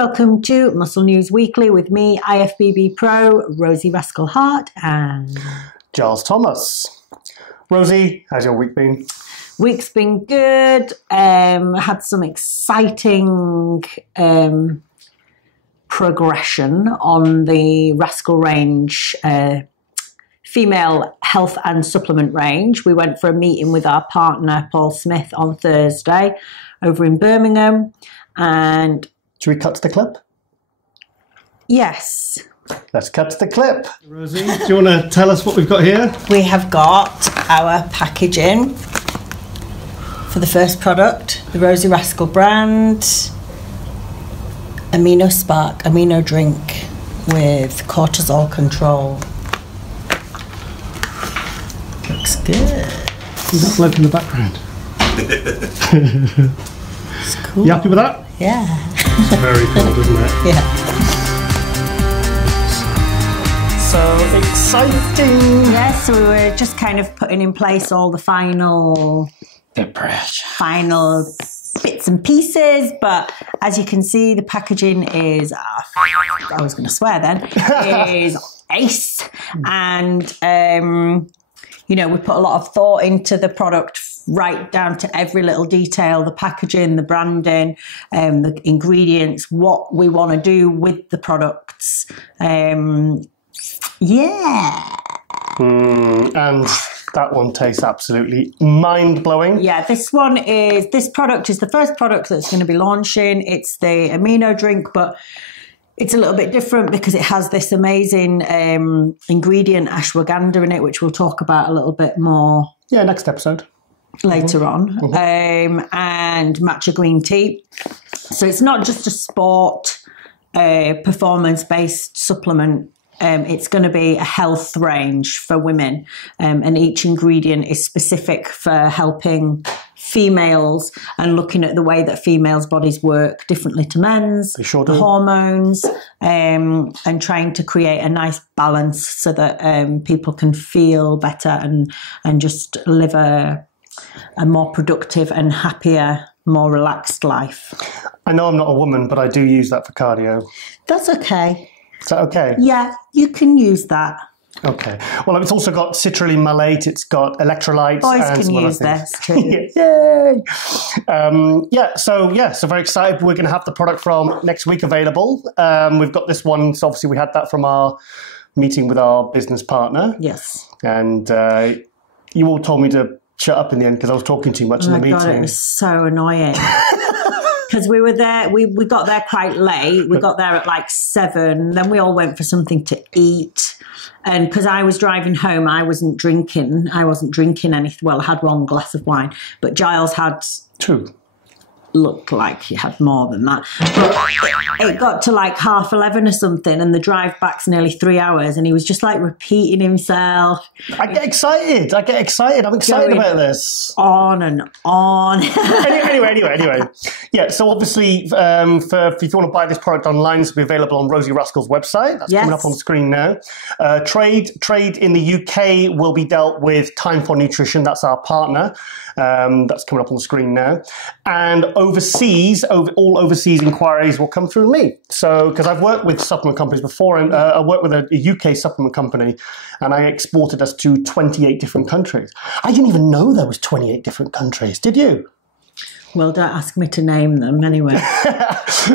welcome to Muscle News Weekly with me, IFBB Pro, Rosie Rascal-Hart and Giles Thomas. Rosie, how's your week been? Week's been good. Had some exciting progression on the Rascal range, female health and supplement range. We went for a meeting with our partner, Paul Smith, on Thursday over in Birmingham. And should we cut to the clip? Yes. Let's cut to the clip. Rosie, do you want to tell us what we've got here? We have got our packaging for the first product, the Rosie Rascal brand, Amino Spark, amino drink with cortisol control. Looks good. Is that bloke in the background? It's cool. You happy with that? Yeah. It's very cool, isn't it? Yeah. So exciting. Yes, so we were just kind of putting in place all the final bits and pieces, but as you can see, the packaging is, I was going to swear then, is ace. And, you know, we put a lot of thought into the product, right down to every little detail, the packaging, the branding, the ingredients, what we want to do with the products. Yeah. And that one tastes absolutely mind-blowing. Yeah, this product is the first product that's going to be launching. It's the amino drink, but it's a little bit different because it has this amazing ingredient, ashwagandha, in it, which we'll talk about a little bit more. Yeah, next episode. Later on. And matcha green tea. So it's not just a sport, performance-based supplement. It's going to be a health range for women, and each ingredient is specific for helping females and looking at the way that females' bodies work differently to men's, the hormones, and trying to create a nice balance so that people can feel better and just live a more productive and happier, more relaxed life. I know I'm not a woman, but I do use that for cardio. That's okay. Is that okay? Yeah, you can use that. Okay. Well, it's also got citrulline malate. It's got electrolytes. Boys and can use this too. Yay! So very excited. We're going to have the product from next week available. We've got this one. So obviously we had that from our meeting with our business partner. Yes. And you all told me to shut up in the end because I was talking too much in the meeting. God, it was so annoying. Because we were there, we got there quite late. We got there at like 7. Then we all went for something to eat. And because I was driving home, I wasn't drinking anything. Well, I had one glass of wine, but Giles had 2. Looked like he had more than that. But it got to like 11:30 or something, and the drive back's nearly 3 hours, and he was just like repeating himself. I get excited. I'm excited about this. On and on. Anyway. Yeah, so obviously, if you want to buy this product online, it's will be available on Rosie Rascal's website. That's coming up on the screen now. Trade in the UK will be dealt with Time for Nutrition. That's our partner. That's coming up on the screen now. And overseas inquiries will come through me. So, because I've worked with supplement companies before, and I worked with a UK supplement company, and I exported us to 28 different countries. I didn't even know there was 28 different countries. Did you? Well, don't ask me to name them anyway.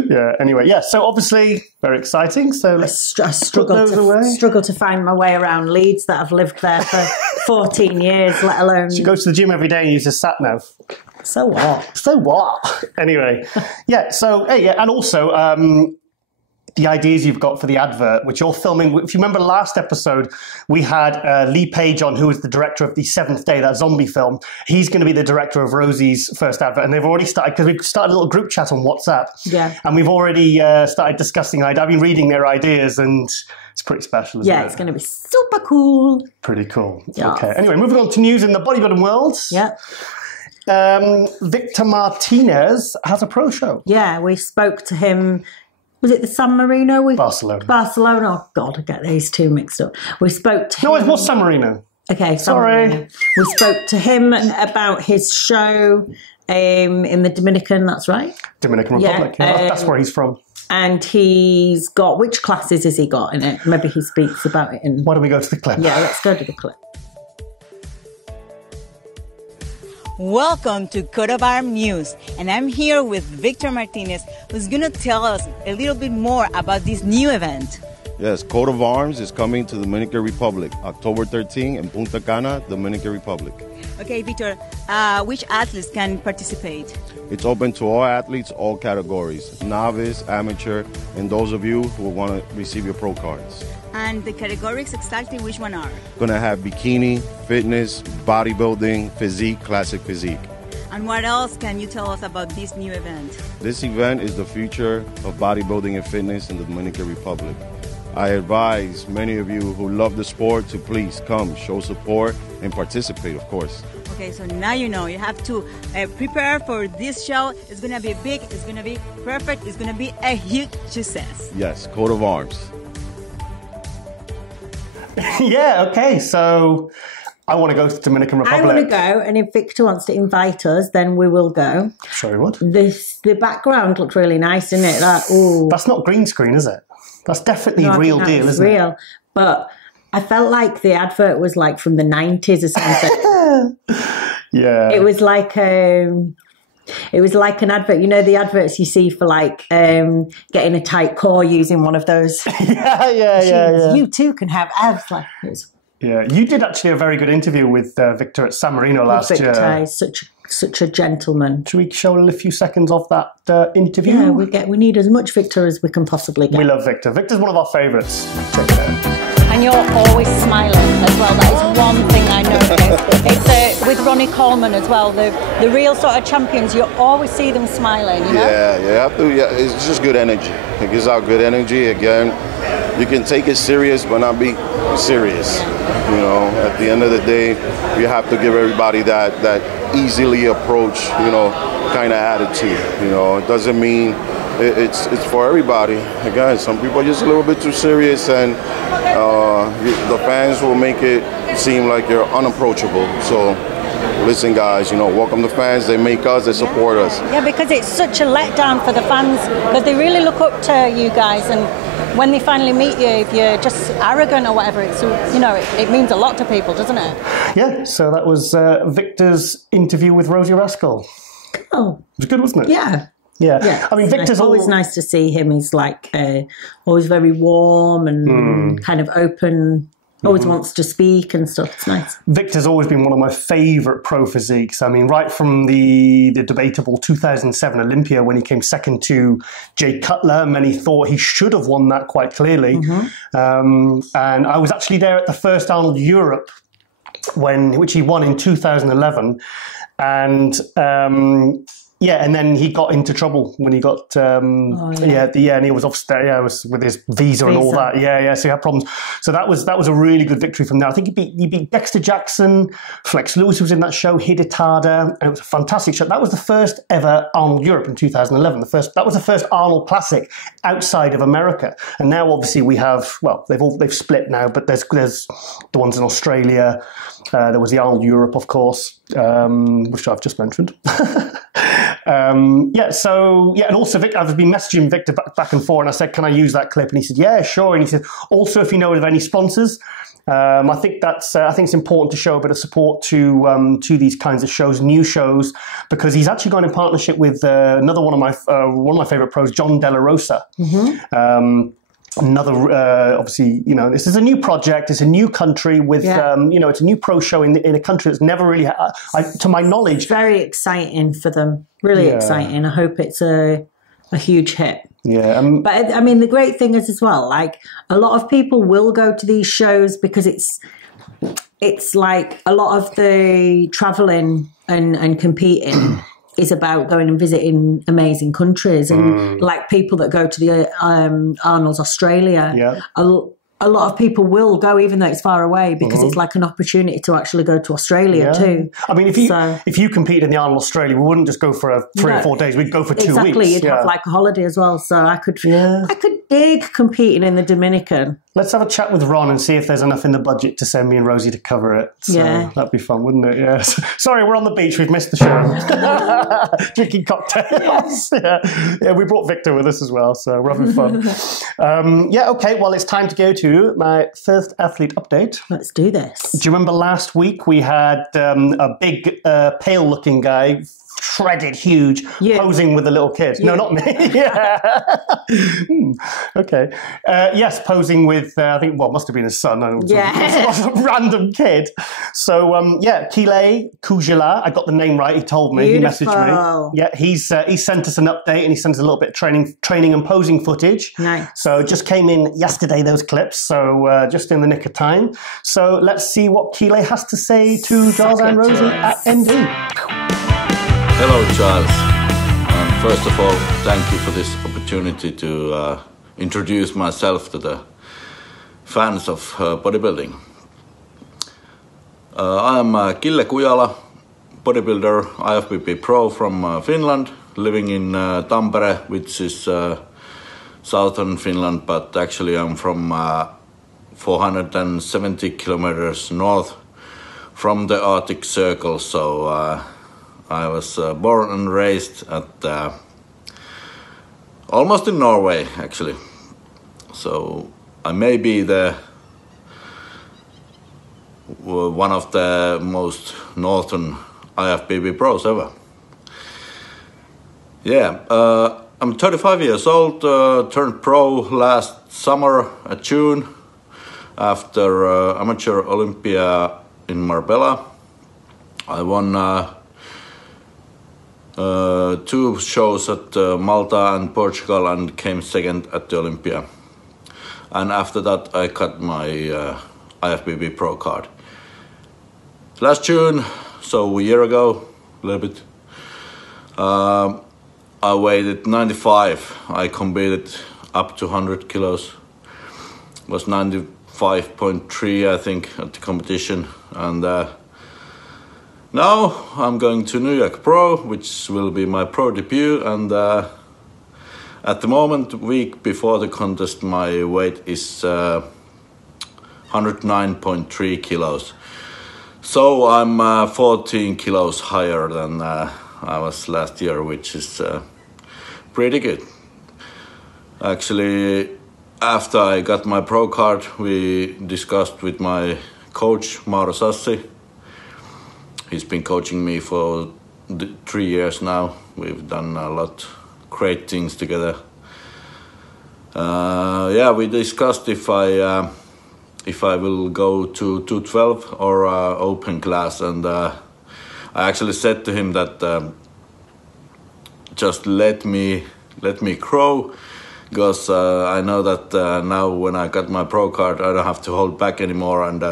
Yeah, so obviously very exciting. So I struggle to find my way around Leeds that I've lived there for 14 years, let alone... She goes to the gym every day and uses sat nav. So what? Anyway, and also... the ideas you've got for the advert, which you're filming. If you remember last episode, we had Lee Page on, who was the director of The Seventh Day, that zombie film. He's going to be the director of Rosie's first advert. And they've already started, because we've started a little group chat on WhatsApp. Yeah. And we've already started discussing ideas. I've been reading their ideas, and it's pretty special, isn't it? Yeah, it's going to be super cool. Pretty cool. Yeah. Okay. Anyway, moving on to news in the bodybuilding world. Yeah. Victor Martinez has a pro show. Yeah, we spoke to him. Was it the San Marino? Barcelona. Oh, God, I get these two mixed up. We spoke to him. No, it was San Marino. Okay, sorry. We spoke to him about his show in the Dominican, that's right? Dominican Republic. Yeah, that's where he's from. And he's got, which classes has he got in it? Maybe he speaks about it in... Why don't we go to the clip? Yeah, let's go to the clip. Welcome to Coat of Arms News, and I'm here with Victor Martinez, who's going to tell us a little bit more about this new event. Yes, Coat of Arms is coming to the Dominican Republic, October 13 in Punta Cana, Dominican Republic. Okay, Victor, which athletes can participate? It's open to all athletes, all categories, novice, amateur, and those of you who want to receive your pro cards. And the categories exactly which one are? Going to have bikini, fitness, bodybuilding, physique, classic physique. And what else can you tell us about this new event? This event is the future of bodybuilding and fitness in the Dominican Republic. I advise many of you who love the sport to please come, show support, and participate, of course. Okay, so now you know, you have to prepare for this show. It's going to be big, it's going to be perfect, it's going to be a huge success. Yes, Coat of Arms. Yeah, okay, so I want to go to the Dominican Republic. I want to go, and if Victor wants to invite us, then we will go. Sure he would. The background looked really nice, didn't it? That's not green screen, is it? That's definitely real deal, isn't real. it? But I felt like the advert was like from the 90s or something. Yeah. It was like an advert. You know the adverts you see for like getting a tight core using one of those. Yeah. You too can have abs like this. Yeah, you did actually a very good interview with Victor at San Marino last year. Victor is such a gentleman. Should we show a few seconds of that interview? Yeah, we need as much Victor as we can possibly get. We love Victor. Victor's one of our favourites. Check it out. And you're always smiling as well. That is one thing I noticed. It's with Ronnie Coleman as well. The real sort of champions, you always see them smiling. You know? Yeah, you have to. Yeah, it's just good energy. It gives out good energy. Again, you can take it serious, but not be serious. You know, at the end of the day, you have to give everybody that easily approach, kind of attitude. It doesn't mean it's for everybody. Again, some people are just a little bit too serious, and the fans will make it seem like you're unapproachable. So listen, guys, welcome the fans. They make us, they support us. Yeah, because it's such a letdown for the fans, because they really look up to you guys, and when they finally meet you, if you're just arrogant or whatever, it means a lot to people, doesn't it? Yeah, so that was Victor's interview with Rosie Rascal. Oh. It was good, wasn't it? Yeah. Yeah. I mean, Victor's always nice to see him. He's like always very warm and kind of open. Always wants to speak and stuff. It's nice. Victor's always been one of my favourite pro physiques. I mean, right from the debatable 2007 Olympia when he came second to Jay Cutler, many thought he should have won that quite clearly. And I was actually there at the first Arnold Europe, which he won in 2011. And and then he got into trouble when he got, and he was off it was with his visa and all that. So he had problems. So that was a really good victory from there. I think he beat Dexter Jackson, Flex Lewis was in that show, Hidetada, and it was a fantastic show. That was the first ever Arnold Europe in 2011. That was the first Arnold Classic outside of America. And now obviously we have, they've split now, but there's the ones in Australia. There was the Arnold Europe, of course, which I've just mentioned. And also I've been messaging Victor back and forth, and I said, can I use that clip? And he said, yeah, sure. And he said, also, if you know of any sponsors, I think it's important to show a bit of support to these kinds of shows, new shows, because he's actually gone in partnership with another one of my favorite pros, John De La Rosa. Obviously, this is a new project. It's a new country with, it's a new pro show in a country that's never really, to my knowledge. It's very exciting for them. Really exciting. I hope it's a huge hit. Yeah. But I mean, the great thing is as well, like a lot of people will go to these shows because it's like a lot of the traveling and competing is about going and visiting amazing countries, and like people that go to the Arnold's Australia, a a lot of people will go, even though it's far away, because it's like an opportunity to actually go to Australia too. I mean, if you compete in the Arnold Australia, we wouldn't just go for 3 or 4 days. We'd go for 2 weeks. Exactly, you'd have like a holiday as well. So I could dig competing in the Dominican. Let's have a chat with Ron and see if there's enough in the budget to send me and Rosie to cover it. So that'd be fun, wouldn't it? Yeah. Sorry, we're on the beach. We've missed the show. Drinking cocktails. Yeah, we brought Victor with us as well, so we're having fun. Okay. Well, it's time to go to my first athlete update. Let's do this. Do you remember last week we had a big, pale-looking guy, shredded, huge, posing with a little kid? No, not me. Okay. Yes, posing with, I think, must have been his son. Some random kid. So, Killa, I got the name right. He told me. Beautiful. He messaged me. Yeah, he sent us an update and he sent us a little bit of training and posing footage. Nice. So just came in yesterday, those clips. So just in the nick of time. So let's see what Killa has to say to Giles and Rosie at ND. Hello, Giles. First of all, thank you for this opportunity to introduce myself to the fans of bodybuilding. I am Killa Kujala, bodybuilder, IFBB Pro from Finland, living in Tampere, which is southern Finland, but actually I'm from 470 kilometers north from the Arctic Circle, so I was born and raised at almost in Norway, actually. So I may be one of the most northern IFBB pros ever. Yeah, I'm 35 years old, turned pro last summer at June after Amateur Olympia in Marbella. I won 2 shows at Malta and Portugal and came second at the Olympia. And after that I got my IFBB Pro card. Last June, so a year ago, a little bit, I weighed at 95. I competed up to 100 kilos. Was 95.3, I think, at the competition. And now I'm going to New York Pro, which will be my pro debut. And at the moment, week before the contest, my weight is 109.3 kilos. So I'm 14 kilos higher than I was last year, which is pretty good. Actually, after I got my pro card, we discussed with my coach, Mauro Sassi. He's been coaching me for 3 years now. We've done a lot great things together. We discussed if I will go to 212 or open class, and I actually said to him that just let me grow, because I know that now when I got my pro card, I don't have to hold back anymore, and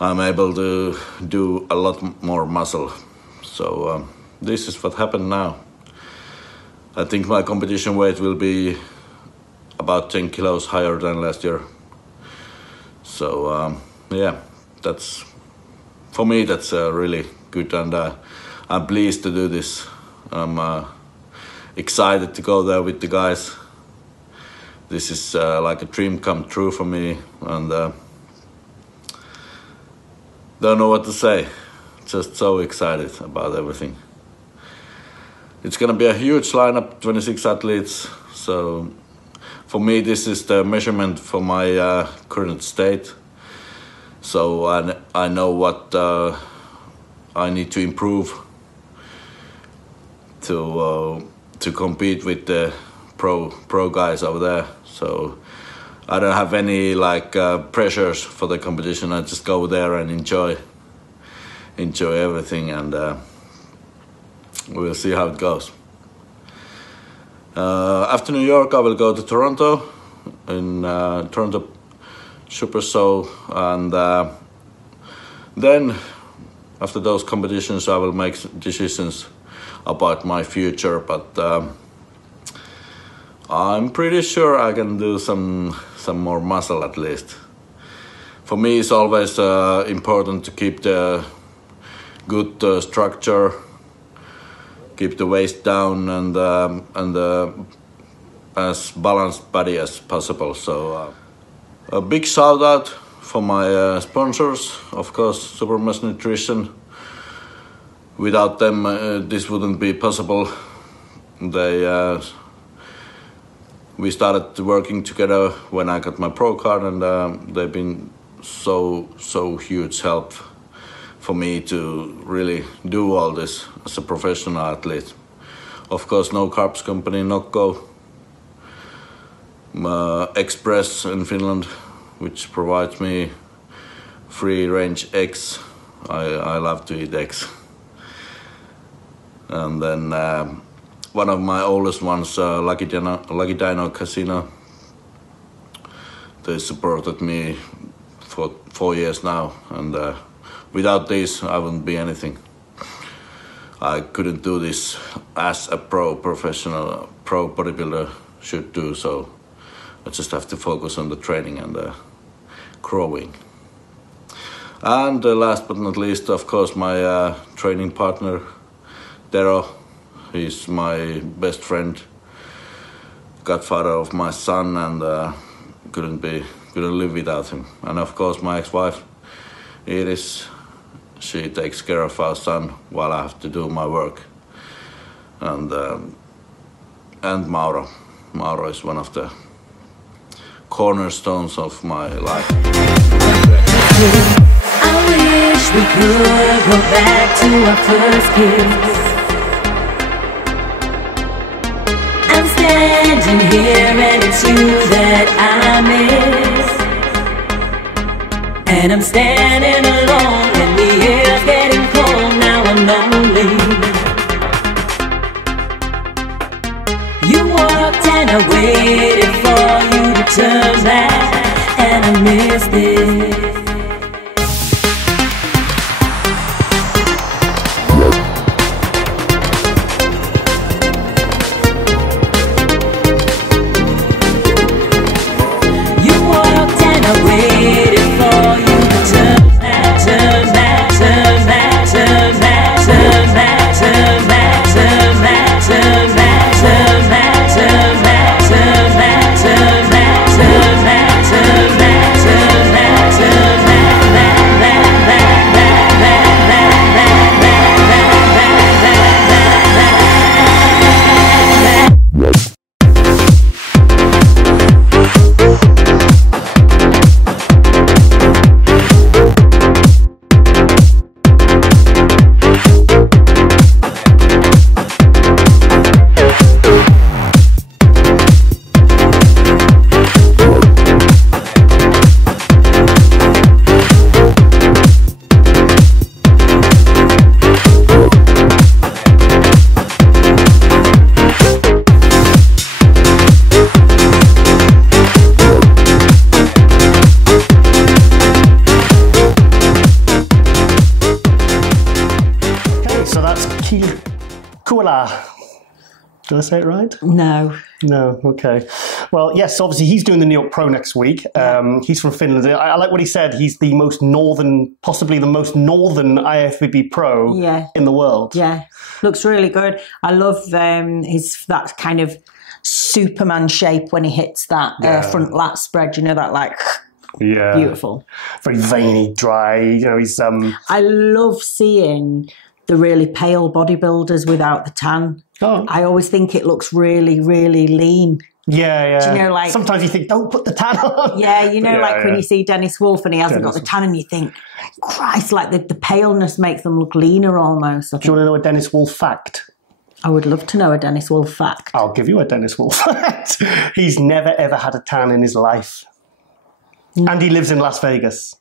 I'm able to do a lot more muscle. So this is what happened now. I think my competition weight will be about 10 kilos higher than last year. So that's, for me, that's really good, and I'm pleased to do this. I'm excited to go there with the guys. This is like a dream come true for me, and don't know what to say. Just so excited about everything. It's gonna be a huge lineup, 26 athletes. So for me, this is the measurement for my current state. So I know what I need to improve to compete with the pro guys over there. So I don't have any pressures for the competition. I just go there and enjoy everything, and we'll see how it goes. After New York, I will go to Toronto in Toronto Super Show, and then after those competitions, I will make decisions about my future. But I'm pretty sure I can do some some more muscle at least. For me, it's always important to keep the good structure, keep the waist down, and as balanced body as possible. So a big shout out for my sponsors, of course, Supermass Nutrition. Without them, this wouldn't be possible. We started working together when I got my pro card, and they've been so huge help for me to really do all this as a professional athlete. Of course, No Carbs company, Nokko, Express in Finland, which provides me free range eggs. I love to eat eggs. And then one of my oldest ones, Lucky Dino Casino. They supported me for 4 years now, and without this I wouldn't be anything. I couldn't do this as a professional pro bodybuilder should do, so I just have to focus on the training and growing. And last but not least, of course, my training partner, Tero. He's my best friend, godfather of my son, and couldn't live without him. And of course, my ex-wife, Iris, she takes care of our son while I have to do my work. And Mauro. Mauro is one of the cornerstones of my life. I wish we could go back to our first kiss. I'm standing here and it's you that I miss. And I'm standing alone and the air's getting cold. Now I'm lonely. You walked and I waited for you to turn back, and I missed it. Killa. Did I say it right? No. No, okay. Well, yes, obviously he's doing the New York Pro next week. He's from Finland. I like what he said. He's the most northern, possibly the most northern IFBB pro in the world. Yeah, looks really good. I love that kind of Superman shape when he hits that front lat spread. You know, that like... Yeah. Beautiful. Very veiny, dry. You know, he's... I love seeing the really pale bodybuilders without the tan. Oh. I always think it looks really, really lean. Yeah, yeah. Do you know, like... Sometimes you think, don't put the tan on. Yeah, you know, when you see Dennis Wolf and he hasn't got the tan and you think, Christ, like the paleness makes them look leaner almost. Do you want to know a Dennis Wolf fact? I would love to know a Dennis Wolf fact. I'll give you a Dennis Wolf fact. He's never, ever had a tan in his life. And he lives in Las Vegas.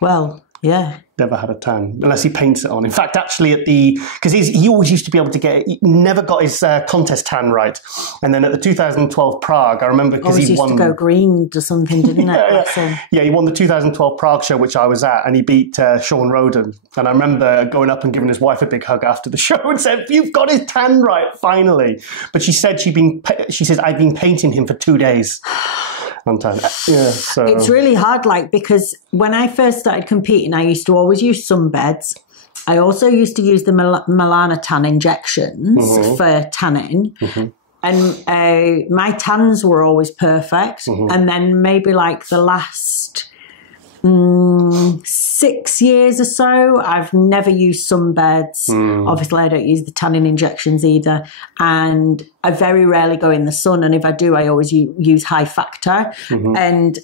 Well, yeah. Never had a tan, unless he paints it on. In fact, actually because he always used to be able to he never got his contest tan right. And then at the 2012 Prague, I remember because he won. Used to go green or something, didn't it? Yeah, he won the 2012 Prague show, which I was at, and he beat Sean Roden. And I remember going up and giving his wife a big hug after the show and said, "You've got his tan right, finally." But she said she says, "I've been painting him for 2 days." on tan. Yeah, so It's really hard, like, because when I first started competing, I used to always use sunbeds. I also used to use the Milana tan injections for tanning. And my tans were always perfect. And then maybe like the last 6 years or so, I've never used sunbeds. Obviously, I don't use the tanning injections either. And I very rarely go in the sun. And if I do, I always use high factor. And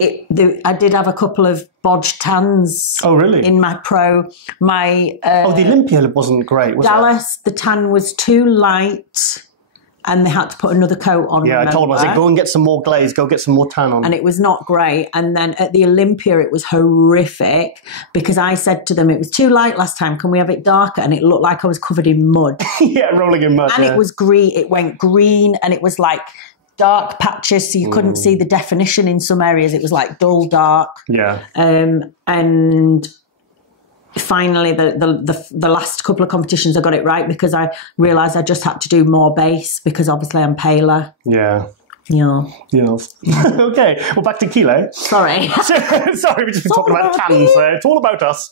I did have a couple of bodged tans. Oh, really? In my pro. My the Olympia wasn't great, was it? Dallas, the tan was too light. And they had to put another coat on. Yeah, I told them, I said, go and get some more glaze, go get some more tan on. And it was not great. And then at the Olympia, it was horrific because I said to them, it was too light last time, can we have it darker? And it looked like I was covered in mud. Yeah, rolling in mud. And it was green, it went green, and it was like dark patches, so you couldn't see the definition in some areas. It was like dull dark. Yeah. And finally, the last couple of competitions, I got it right because I realised I just had to do more base because obviously I'm paler. Yeah. Yeah. Yes. Okay. Well, back to Killa. Sorry. Sorry, we've just been talking about tans. It's all about us.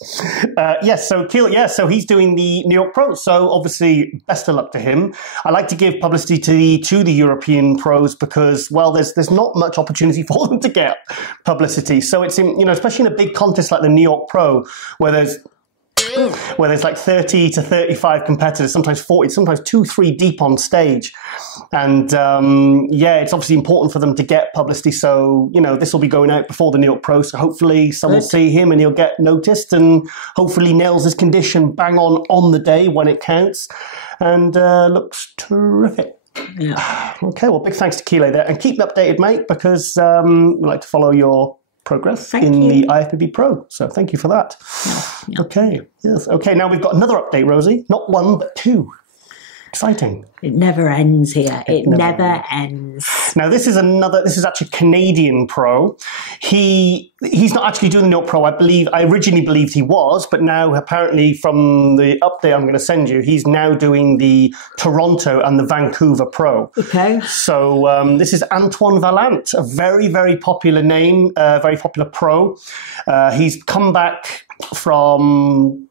Yes. So Killa. Yeah. So he's doing the New York Pro. So obviously, best of luck to him. I like to give publicity to the European pros because, well, there's not much opportunity for them to get publicity. So it's especially in a big contest like the New York Pro, where there's like 30 to 35 competitors, sometimes 40, sometimes 2-3 deep on stage. And it's obviously important for them to get publicity. So, this will be going out before the New York Pro. So hopefully someone will see him and he'll get noticed and hopefully nails his condition bang on the day when it counts. And looks terrific. Yeah. Okay, well, big thanks to Killa there. And keep me updated, mate, because we like to follow your progress the IFBB Pro. So thank you for that. Yeah. Okay. Yes. Okay, now we've got another update, Rosie. Not one, but two. Exciting. It never ends here. It never ends. Now, this is actually a Canadian pro. He's not actually doing the New York Pro. I originally believed he was, but now apparently from the update I'm going to send you, he's now doing the Toronto and the Vancouver Pro. Okay. So this is Antoine Valant, a very, very popular name, very popular pro. He's come back from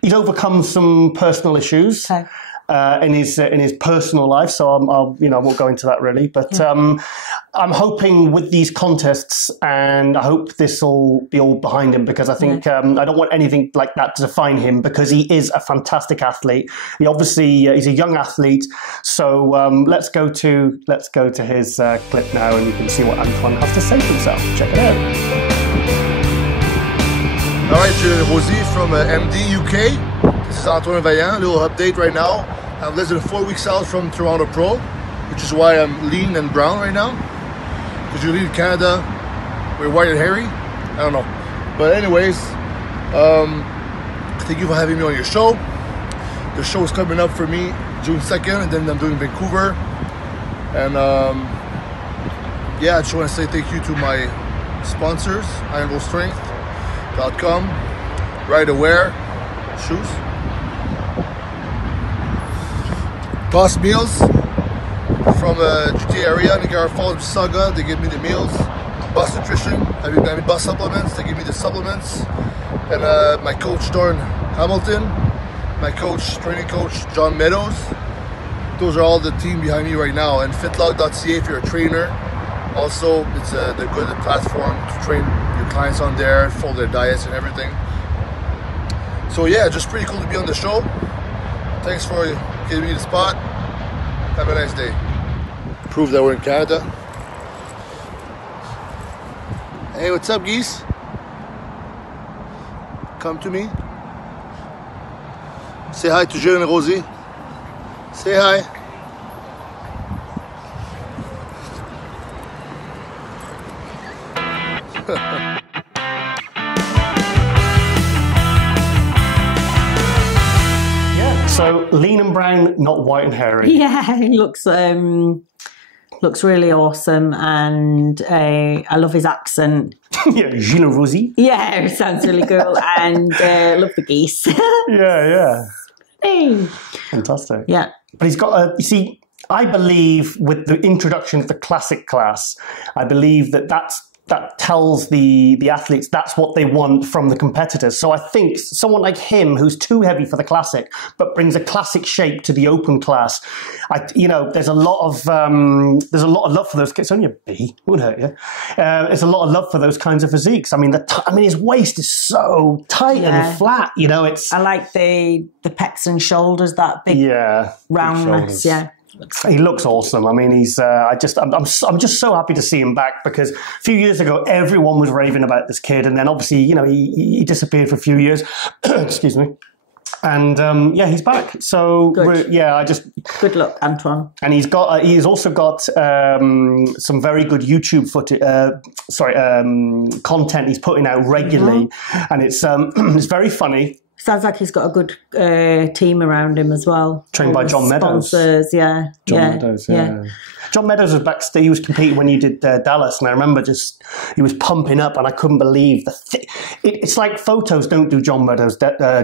he's overcome some personal issues. Okay. In his personal life, so I won't go into that really. But I'm hoping with these contests, and I hope this will be all behind him because I think I don't want anything like that to define him because he is a fantastic athlete. He obviously he's a young athlete. So let's go to his clip now, and you can see what Antoine has to say for himself. Check it out. All right, Rosie from MD UK. This is Antoine Vaillant, a little update right now. I'm less than 4 weeks out from Toronto Pro, which is why I'm lean and brown right now. Because usually in Canada, we're white and hairy. I don't know. But anyways, thank you for having me on your show. The show is coming up for me June 2nd, and then I'm doing Vancouver. And I just want to say thank you to my sponsors, IronGoldStrength.com, Right Aware Shoes, Boss Meals from GTA area, Niagara Falls, Mississauga. They give me the meals. Boss Nutrition, I mean Boss Supplements. They give me the supplements. And my coach Dorn Hamilton, my training coach John Meadows. Those are all the team behind me right now. And Fitlog.ca if you're a trainer. Also, it's a good platform to train your clients on there, follow their diets and everything. So yeah, just pretty cool to be on the show. Thanks for giving me the spot. Have a nice day. Prove that we're in Canada. Hey, what's up, geese? Come to me. Say hi to Jill and Rosie. Say hi. So lean and brown, not white and hairy. Yeah, he looks really awesome, and I love his accent. Yeah, Giles and Rosie. Yeah, it sounds really cool, and love the geese. Yeah. Hey. Fantastic. Yeah. But he's got you see, I believe with the introduction of the classic class, I believe that tells the athletes that's what they want from the competitors. So I think someone like him, who's too heavy for the classic, but brings a classic shape to the open class, there's a lot of love for those kids. It's only a B, won't hurt you. There's a lot of love for those kinds of physiques. I mean, his waist is so tight and flat. I like the pecs and shoulders, that big roundness. Yeah. He looks awesome. I mean, I'm just so happy to see him back, because a few years ago everyone was raving about this kid, and then obviously he disappeared for a few years. Excuse me. And he's back. So good. Good luck, Antoine. And he's also got some very good YouTube content he's putting out regularly, and it's very funny. Sounds like he's got a good team around him as well. Trained by John Meadows. Sponsors, yeah. John Meadows, yeah. John Meadows was backstage. He was competing when you did Dallas, and I remember he was pumping up, and I couldn't believe it's like photos don't do John Meadows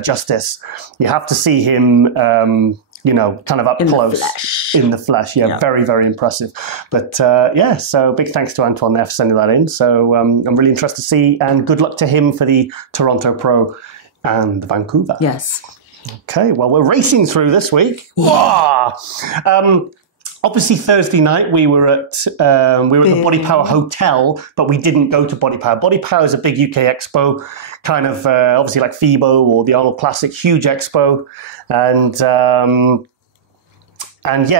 justice. You have to see him, kind of up close in the flesh. Yeah, very, very impressive. But so big thanks to Antoine there for sending that in. So I'm really interested to see, and good luck to him for the Toronto Pro and Vancouver. Yes. Okay, well, we're racing through this week. Yeah. Obviously, Thursday night we were at the Bodypower Hotel, but we didn't go to Bodypower. Bodypower is a big UK expo, kind of obviously like FIBO or the Arnold Classic, huge expo,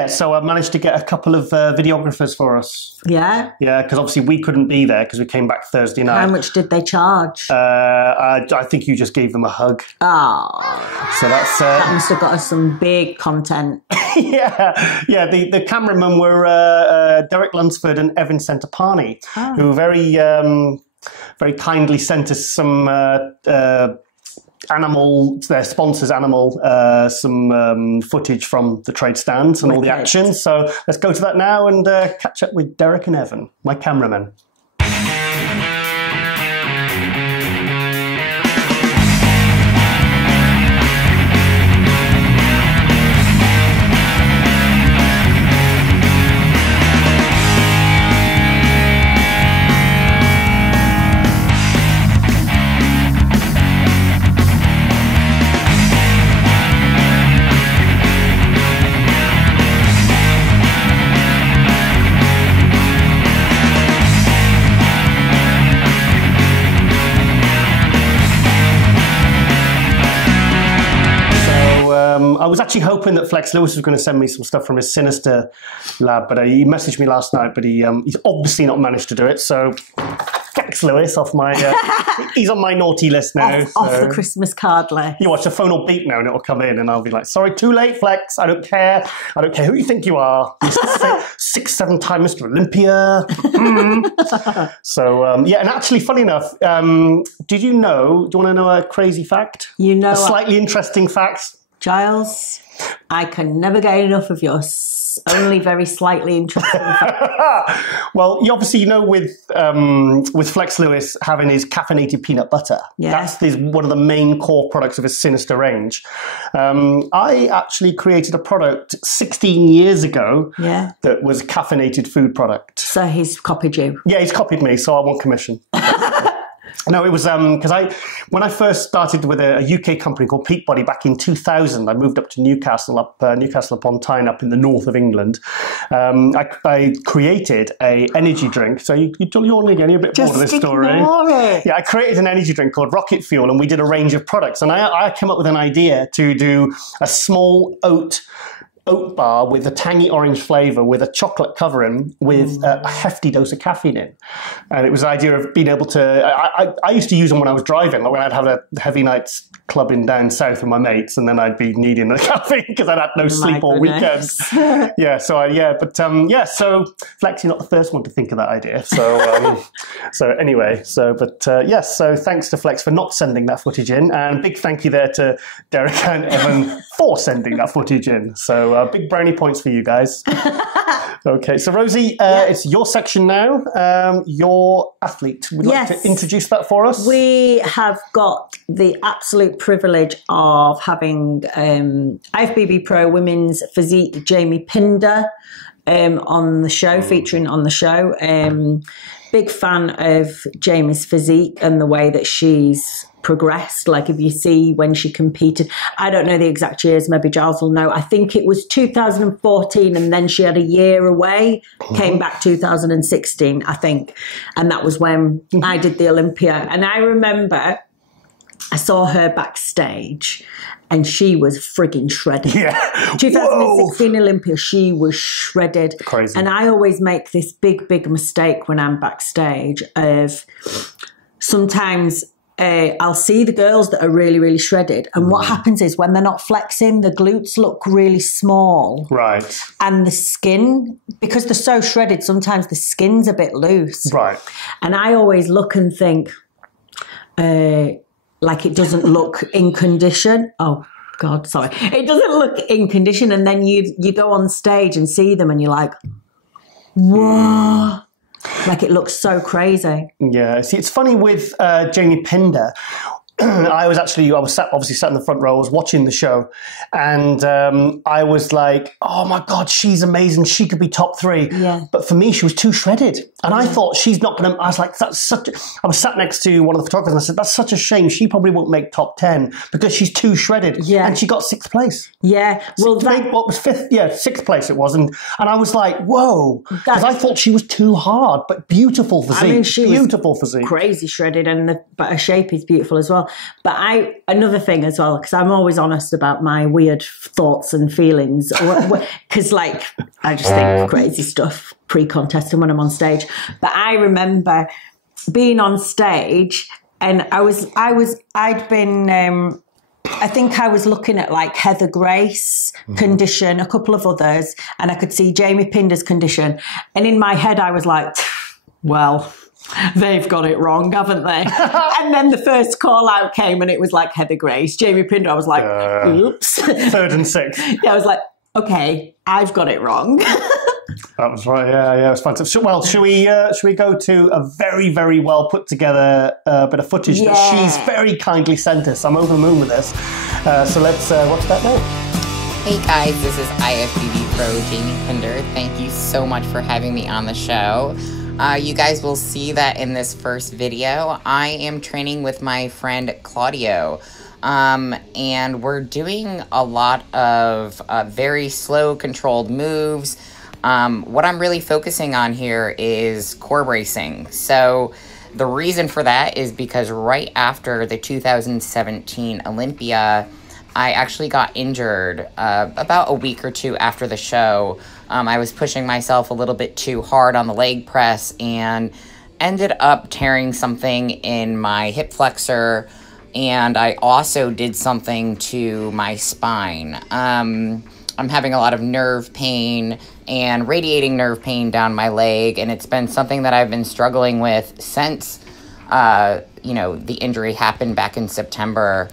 so I managed to get a couple of videographers for us. Yeah? Yeah, because obviously we couldn't be there because we came back Thursday night. How much did they charge? I think you just gave them a hug. Oh. So that must have got us some big content. Yeah. The cameramen were Derek Lunsford and Evan Centopani, who very kindly sent us some their sponsors some footage from the trade stands and all the action. So let's go to that now and catch up with Derek and Evan, my cameramen. I was actually hoping that Flex Lewis was going to send me some stuff from his Sinister lab, but he messaged me last night, but he's obviously not managed to do it. So Flex Lewis he's on my naughty list now. Off the Christmas card list. You watch the phone will beep now and it'll come in and I'll be like, sorry, too late, Flex. I don't care who you think you are. 6-7-time Mr. Olympia. So, and actually, funny enough, do you want to know a crazy fact? A slightly interesting fact? Giles, I can never get enough of your only very slightly interesting fact. Well, obviously, with Flex Lewis having his caffeinated peanut butter, that's one of the main core products of his Sinister range. I actually created a product 16 years ago that was a caffeinated food product. So he's copied you? Yeah, he's copied me, so I want commission. No, it was because when I first started with a UK company called Peak Body back in 2000, I moved up to Newcastle upon Tyne, up in the north of England. I created a energy drink. So you're only getting a bit more of this story. Yeah, I created an energy drink called Rocket Fuel, and we did a range of products. And I came up with an idea to do a small oat bar with a tangy orange flavour with a chocolate covering with a hefty dose of caffeine in. And it was the idea of being able to... I used to use them when I was driving, like when I'd have a heavy nights clubbing down south with my mates, and then I'd be needing the caffeine because I'd had no sleep all weekend. So Flex, you're not the first one to think of that idea. So so thanks to Flex for not sending that footage in, and big thank you there to Derek and Evan for sending that footage in. So big brownie points for you guys. Okay, so Rosie, it's your section now. Your athlete. Would you like to introduce that for us? We have got the absolute privilege of having IFBB Pro Women's Physique Jamie Pinder on the show, featuring on the show. Big fan of Jamie's physique and the way that she's progressed. Like if you see when she competed, I don't know the exact years, maybe Giles will know. I think it was 2014 and then she had a year away, came back 2016, I think. And that was when I did the Olympia. And I remember I saw her backstage and she was frigging shredded. Yeah. 2016 Olympia, she was shredded. Crazy. And I always make this big mistake when I'm backstage of sometimes I'll see the girls that are really shredded. And what happens is when they're not flexing, the glutes look really small. Right. And the skin, because they're so shredded, sometimes the skin's a bit loose. Right. And I always look and think, like it doesn't look in condition. Oh, God, sorry. It doesn't look in condition. And then you go on stage and see them and you're like, whoa. Like it looks so crazy. Yeah. See, it's funny with Jamie Pinder. I was obviously sat in the front row. I was watching the show, and I was like, "Oh my God, she's amazing! She could be top 3." Yeah. But for me, she was too shredded, and I thought she's not going to. I was like, "That's such." I was sat next to one of the photographers, and I said, "That's such a shame. She probably won't make top 10 because she's too shredded." Yeah. And she got 6th place. Yeah. Well, what was 5th? Yeah, 6th place it was, and I was like, "Whoa!" Because I thought she was too hard, but beautiful physique. I mean, she beautiful physique, crazy shredded, but her shape is beautiful as well. But another thing as well, because I'm always honest about my weird thoughts and feelings, because like I just think crazy stuff pre-contest and when I'm on stage. But I remember being on stage, and I'd been. I think I was looking at like Heather Grace condition, a couple of others, and I could see Jamie Pinder's condition, and in my head I was like, well, they've got it wrong, haven't they? And then the first call out came and it was like Heather Grace, Jamie Pinder. I was like, oops. 3rd and 6th. Yeah, I was like, okay, I've got it wrong. That was right. Yeah, it was fantastic. Well, should we go to a very well put together bit of footage that she's very kindly sent us? I'm over the moon with this. So let's watch that now. Hey guys, this is IFBB Pro Jamie Pinder. Thank you so much for having me on the show. You guys will see that in this first video, I am training with my friend Claudio. And we're doing a lot of very slow, controlled moves. What I'm really focusing on here is core bracing. So the reason for that is because right after the 2017 Olympia, I actually got injured about a week or two after the show. I was pushing myself a little bit too hard on the leg press and ended up tearing something in my hip flexor, and I also did something to my spine. I'm having a lot of nerve pain and radiating nerve pain down my leg, and it's been something that I've been struggling with since, the injury happened back in September.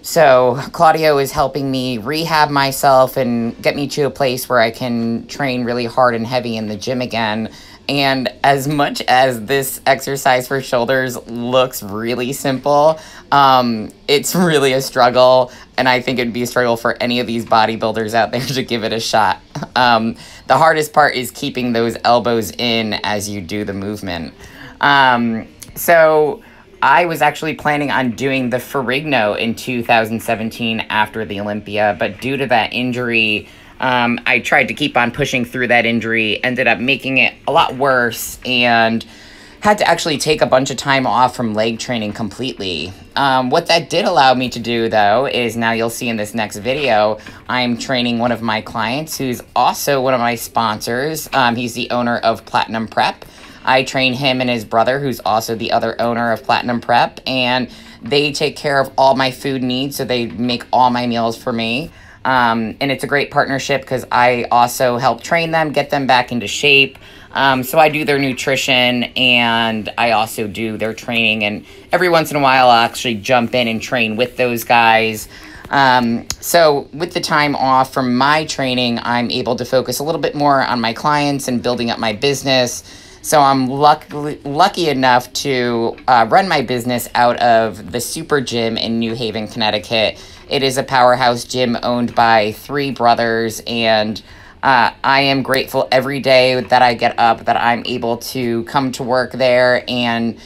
So Claudio is helping me rehab myself and get me to a place where I can train really hard and heavy in the gym again. And as much as this exercise for shoulders looks really simple, it's really a struggle. And I think it'd be a struggle for any of these bodybuilders out there to give it a shot. The hardest part is keeping those elbows in as you do the movement. So I was actually planning on doing the Ferrigno in 2017 after the Olympia, but due to that injury, I tried to keep on pushing through that injury, ended up making it a lot worse, and had to actually take a bunch of time off from leg training completely. What that did allow me to do, though, is now you'll see in this next video, I'm training one of my clients who's also one of my sponsors. He's the owner of Platinum Prep. I train him and his brother, who's also the other owner of Platinum Prep, and they take care of all my food needs, so they make all my meals for me. And it's a great partnership because I also help train them, get them back into shape. So I do their nutrition and I also do their training, and every once in a while I'll actually jump in and train with those guys. So with the time off from my training, I'm able to focus a little bit more on my clients and building up my business. So I'm lucky enough to run my business out of the Super Gym in New Haven, Connecticut. It is a powerhouse gym owned by 3 brothers, and I am grateful every day that I get up that I'm able to come to work there and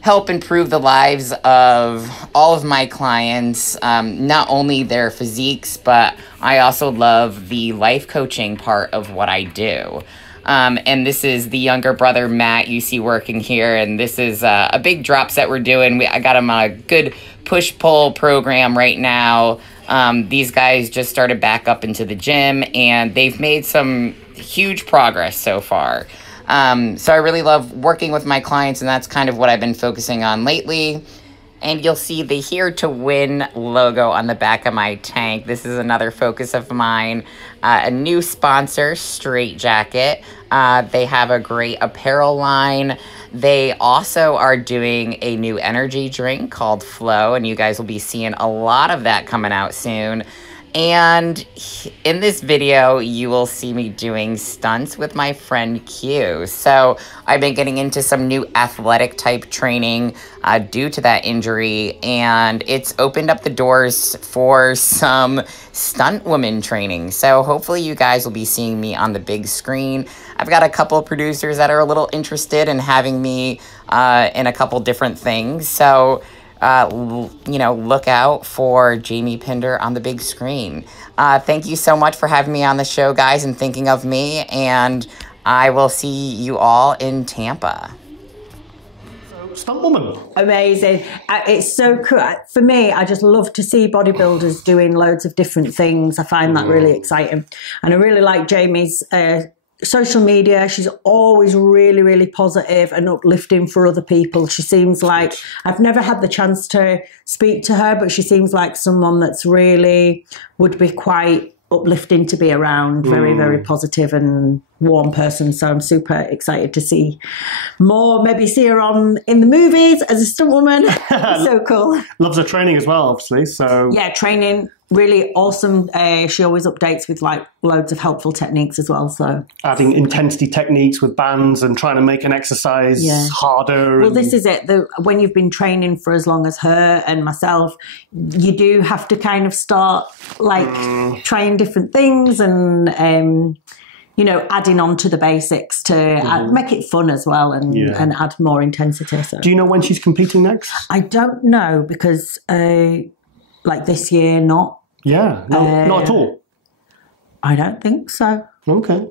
help improve the lives of all of my clients, not only their physiques, but I also love the life coaching part of what I do. And this is the younger brother, Matt, you see working here, and this is a big drop set we're doing. I got him on a good push-pull program right now. These guys just started back up into the gym, and they've made some huge progress so far. So I really love working with my clients, and that's kind of what I've been focusing on lately. And you'll see the Here to Win logo on the back of my tank. This is another focus of mine. A new sponsor, Straight Jacket. They have a great apparel line. They also are doing a new energy drink called Flow, and you guys will be seeing a lot of that coming out soon. And in this video, you will see me doing stunts with my friend Q. So I've been getting into some new athletic type training due to that injury, and it's opened up the doors for some stunt woman training. So hopefully you guys will be seeing me on the big screen. I've got a couple of producers that are a little interested in having me in a couple different things. So look out for Jamie Pinder on the big screen. Thank you so much for having me on the show, guys, and thinking of me, and I will see you all in Tampa. Stunt woman. Amazing. It's so cool. For me, I just love to see bodybuilders doing loads of different things. I find that really exciting. And I really like Jamie's social media. She's always really, really positive and uplifting for other people. She seems like, I've never had the chance to speak to her, but she seems like someone that's really would be quite uplifting to be around. Very, very positive and warm person. So I'm super excited to see more, maybe see her in the movies as a stunt woman. So cool. Loves her training as well, obviously. So yeah, training, really awesome. She always updates with like loads of helpful techniques as well. So adding intensity techniques with bands and trying to make an exercise harder. Well, this is it. When you've been training for as long as her and myself, you do have to kind of start like trying different things and adding on to the basics to make it fun as well and add more intensity. So. Do you know when she's competing next? I don't know because like this year, not. Yeah, no, not at all. I don't think so. Okay,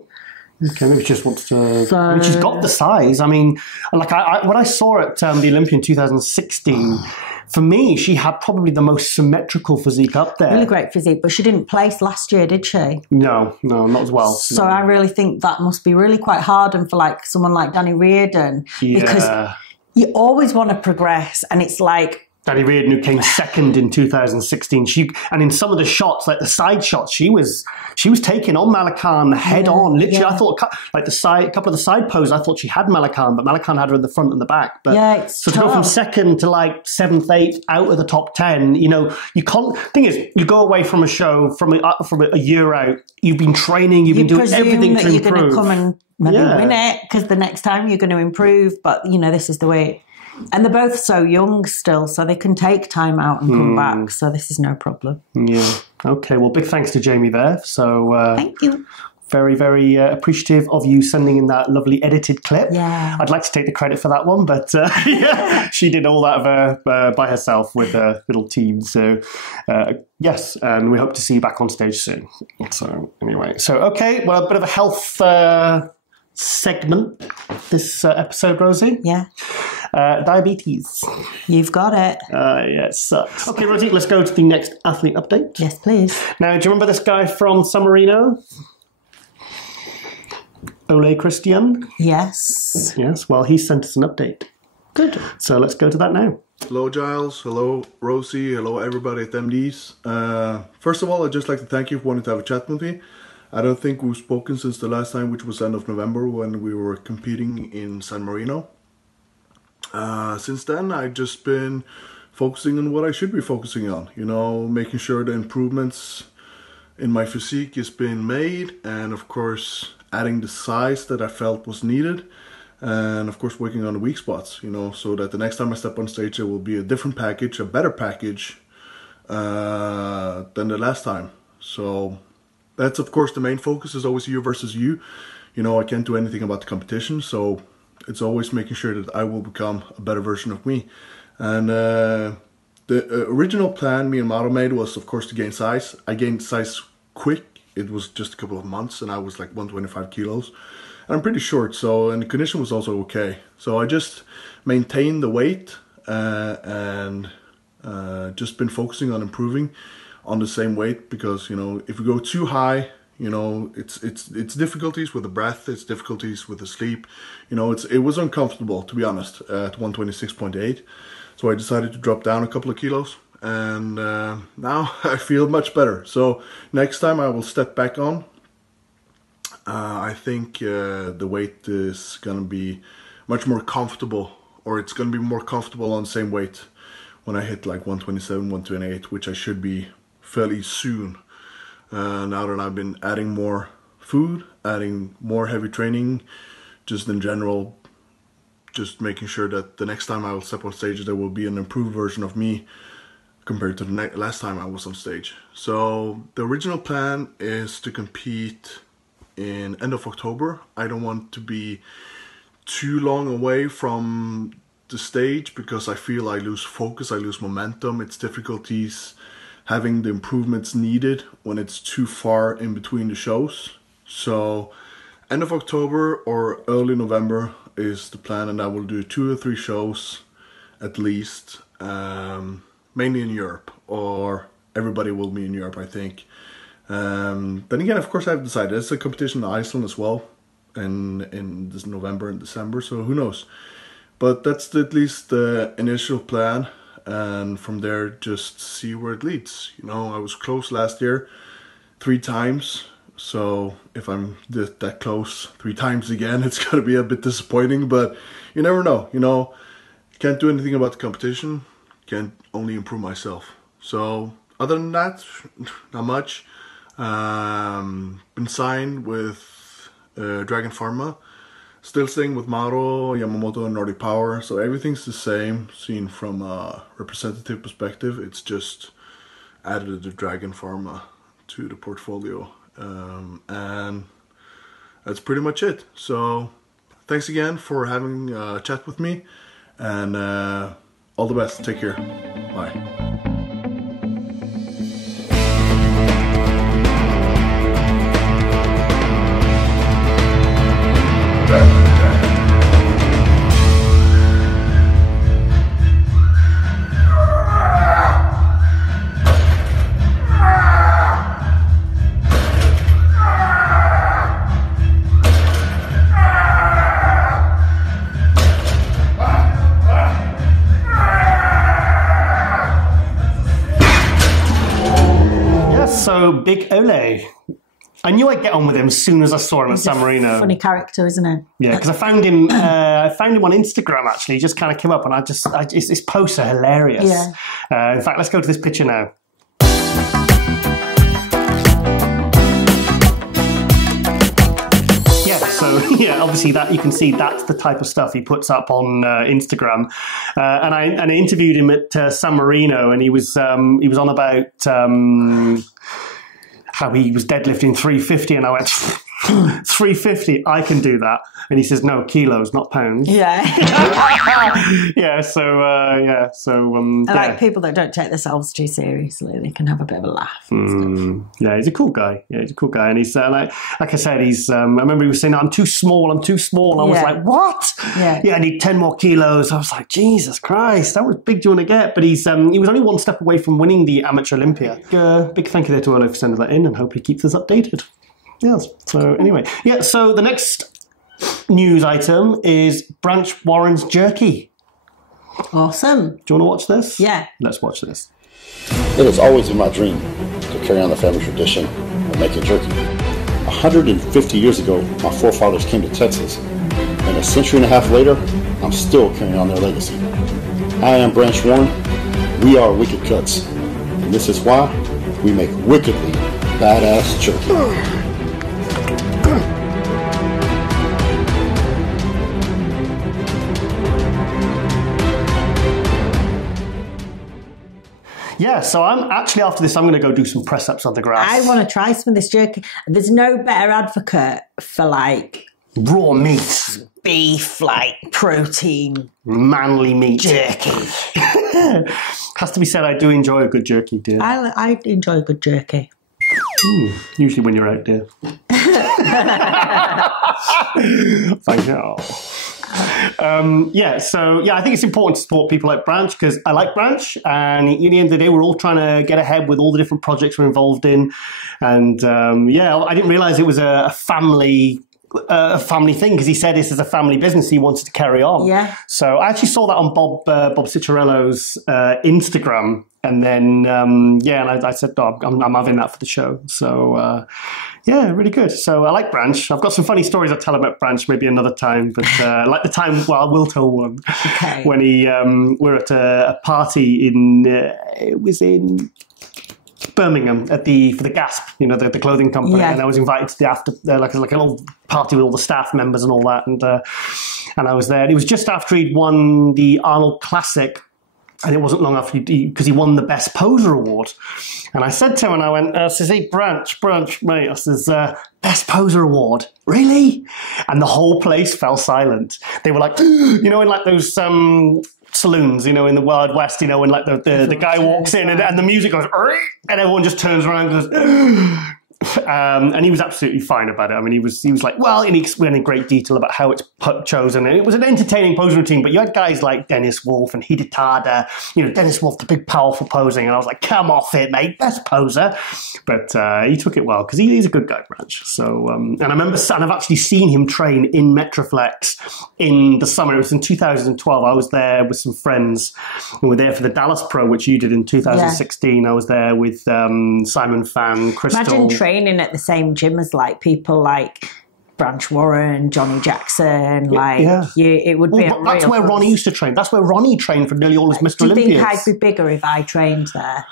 maybe she just wants to. I mean, she's got the size. I mean, like when I saw her at the Olympia in 2016, for me, she had probably the most symmetrical physique up there. Really great physique, but she didn't place last year, did she? No, not as well. So I really think that must be really quite hard, and for like someone like Danny Reardon, because you always want to progress, and it's like. Danny Reardon, who came second in 2016, and in some of the shots, like the side shots, she was taking on Malakan head on. Literally, I thought like a couple of the side poses, I thought she had Malakan, but Malakan had her in the front and the back. But so to go from second to like 7th, 8th, out of the top 10, you can't. Thing is, you go away from a show from a year out. You've been training, you've been doing everything to improve. You're going to come and maybe win it because the next time you're going to improve. But this is the way. And they're both so young still, so they can take time out and come back. So this is no problem. Yeah. Okay. Well, big thanks to Jamie there. So thank you. Very, very appreciative of you sending in that lovely edited clip. Yeah. I'd like to take the credit for that one, but she did all that by herself with a little team. So yes, and we hope to see you back on stage soon. So anyway, okay. Well, a bit of a health segment this episode, Rosie. Yeah. Diabetes. You've got it. Yes. Okay, Rosie, let's go to the next athlete update. Yes, please. Now, do you remember this guy from San Marino? Ole Christian? Yes. Yes, well, he sent us an update. Good. So let's go to that now. Hello, Giles. Hello, Rosie. Hello, everybody at MDs. First of all, I'd just like to thank you for wanting to have a chat with me. I don't think we've spoken since the last time, which was end of November when we were competing in San Marino. Since then, I've just been focusing on what I should be focusing on. You know, making sure the improvements in my physique has been made, and of course adding the size that I felt was needed, and of course working on the weak spots, you know, so that the next time I step on stage there will be a different package, a better package than the last time. So that's of course the main focus, is always you versus you. You know, I can't do anything about the competition, so it's always making sure that I will become a better version of me. And the original plan me and Mauro made was, of course, to gain size. I gained size quick. It was just a couple of months, and I was like 125 kilos. And I'm pretty short, so, and the condition was also okay. So I just maintained the weight and just been focusing on improving on the same weight, because, you know, if we go too high, you know, it's difficulties with the breath, it's difficulties with the sleep. You know, it was uncomfortable, to be honest, at 126.8. So I decided to drop down a couple of kilos, and now I feel much better. So next time I will step back on. I think the weight is gonna be much more comfortable, or it's gonna be more comfortable on the same weight when I hit like 127, 128, which I should be fairly soon. Now that I've been adding more food, adding more heavy training, just in general, just making sure that the next time I will step on stage there will be an improved version of me compared to the last time I was on stage. So the original plan is to compete in end of October. I don't want to be too long away from the stage, because I feel I lose focus, I lose momentum. It's difficulties having the improvements needed when it's too far in between the shows. So end of October or early November is the plan, and I will do 2 or 3 shows at least, mainly in Europe, or everybody will be in Europe, I think. Then again, of course, I've decided it's a competition in Iceland as well, in this November and December, so who knows. But that's at least the initial plan, and from there just see where it leads. You know, I was close last year 3 times, so if I'm that close 3 times again, it's gonna be a bit disappointing, but you never know. You know, can't do anything about the competition, can only improve myself. So other than that, not much. Been signed with Dragon Pharma, still staying with Mauro, Yamamoto and Bodypower, so everything's the same, seen from a representative perspective. It's just added the Dragon Pharma to the portfolio, and that's pretty much it. So thanks again for having a chat with me, and all the best. Take care. Bye. So Big Ole, I knew I'd get on with him as soon as I saw him at San Marino. Funny character, isn't he? Yeah, because I found him. I found him on Instagram. Actually, he just kind of came up, and his posts are hilarious. Yeah. In fact, let's go to this picture now. So yeah, obviously that you can see that's the type of stuff he puts up on Instagram, and I interviewed him at San Marino, and he was on about how he was deadlifting 350, and I went 350, I can do that, and he says no, kilos, not pounds. Yeah. Yeah. So I like people that don't take themselves too seriously. They can have a bit of a laugh. Yeah, he's a cool guy. Yeah, he's a cool guy, and he's like I said, he's. I remember he was saying, "I'm too small. I'm too small." I was like, "What?" Yeah, I need 10 more kilos. I was like, Jesus Christ, that was big to want to get. But he was only 1 step away from winning the Amateur Olympia. Big thank you there to Ole for sending that in, and hope he keeps us updated. Yes. So anyway, yeah. So the next news item is Branch Warren's jerky. Awesome. Do you want to watch this? Yeah. Let's watch this. It has always been my dream to carry on the family tradition of making jerky. 150 years ago, my forefathers came to Texas, and a century and a half later, I'm still carrying on their legacy. I am Branch Warren, We are Wicked Cuts, and this is why we make wickedly badass jerky. Yeah, so I'm actually, after this, I'm going to go do some press-ups on the grass. I want to try some of this jerky. There's no better advocate for, like... raw meat. Beef, like, protein. Manly meat. Jerky. Has to be said, I do enjoy a good jerky, dear. I enjoy a good jerky. Usually when you're out, dear. Thank you. I think it's important to support people like Branch because I like Branch, and at the end of the day, we're all trying to get ahead with all the different projects we're involved in. And I didn't realize it was a family thing because he said this is a family business he wanted to carry on. Yeah. So I actually saw that on Bob Cicciarella's Instagram, and then and I said, I'm having that for the show. So really good. So I like Branch. I've got some funny stories I'll tell about Branch maybe another time, but like the time, I will tell one. Okay. When we're at a party it was in Birmingham for the Gasp, the clothing company, and I was invited to the after like a little party with all the staff members and all that, and I was there. And it was just after he'd won the Arnold Classic, and it wasn't long after because he won the Best Poser Award. And I said to him, and I went, I says, hey, Branch, mate, I says, Best Poser Award, really? And the whole place fell silent. They were like, in like those saloons, in the Wild West, when like the guy walks in and the music goes, and everyone just turns around and goes, and he was absolutely fine about it. I mean, he was like, well, and he explained in great detail about how it's chosen. And it was an entertaining posing routine, but you had guys like Dennis Wolf and Hidetada, Dennis Wolf, the big, powerful posing. And I was like, come off it, mate, best poser. But he took it well because he's a good guy, Branch. So, and I remember, and I've actually seen him train in Metroflex in the summer. It was in 2012. I was there with some friends who were there for the Dallas Pro, which you did in 2016. Yeah. I was there with Simon Fan, Crystal. Imagine training at the same gym as like people like Branch Warren, Johnny Jackson, it would be. Well, that's where Ronnie used to train. That's where Ronnie trained for nearly all his Mr. Olympias. Do you think I'd be bigger if I trained there?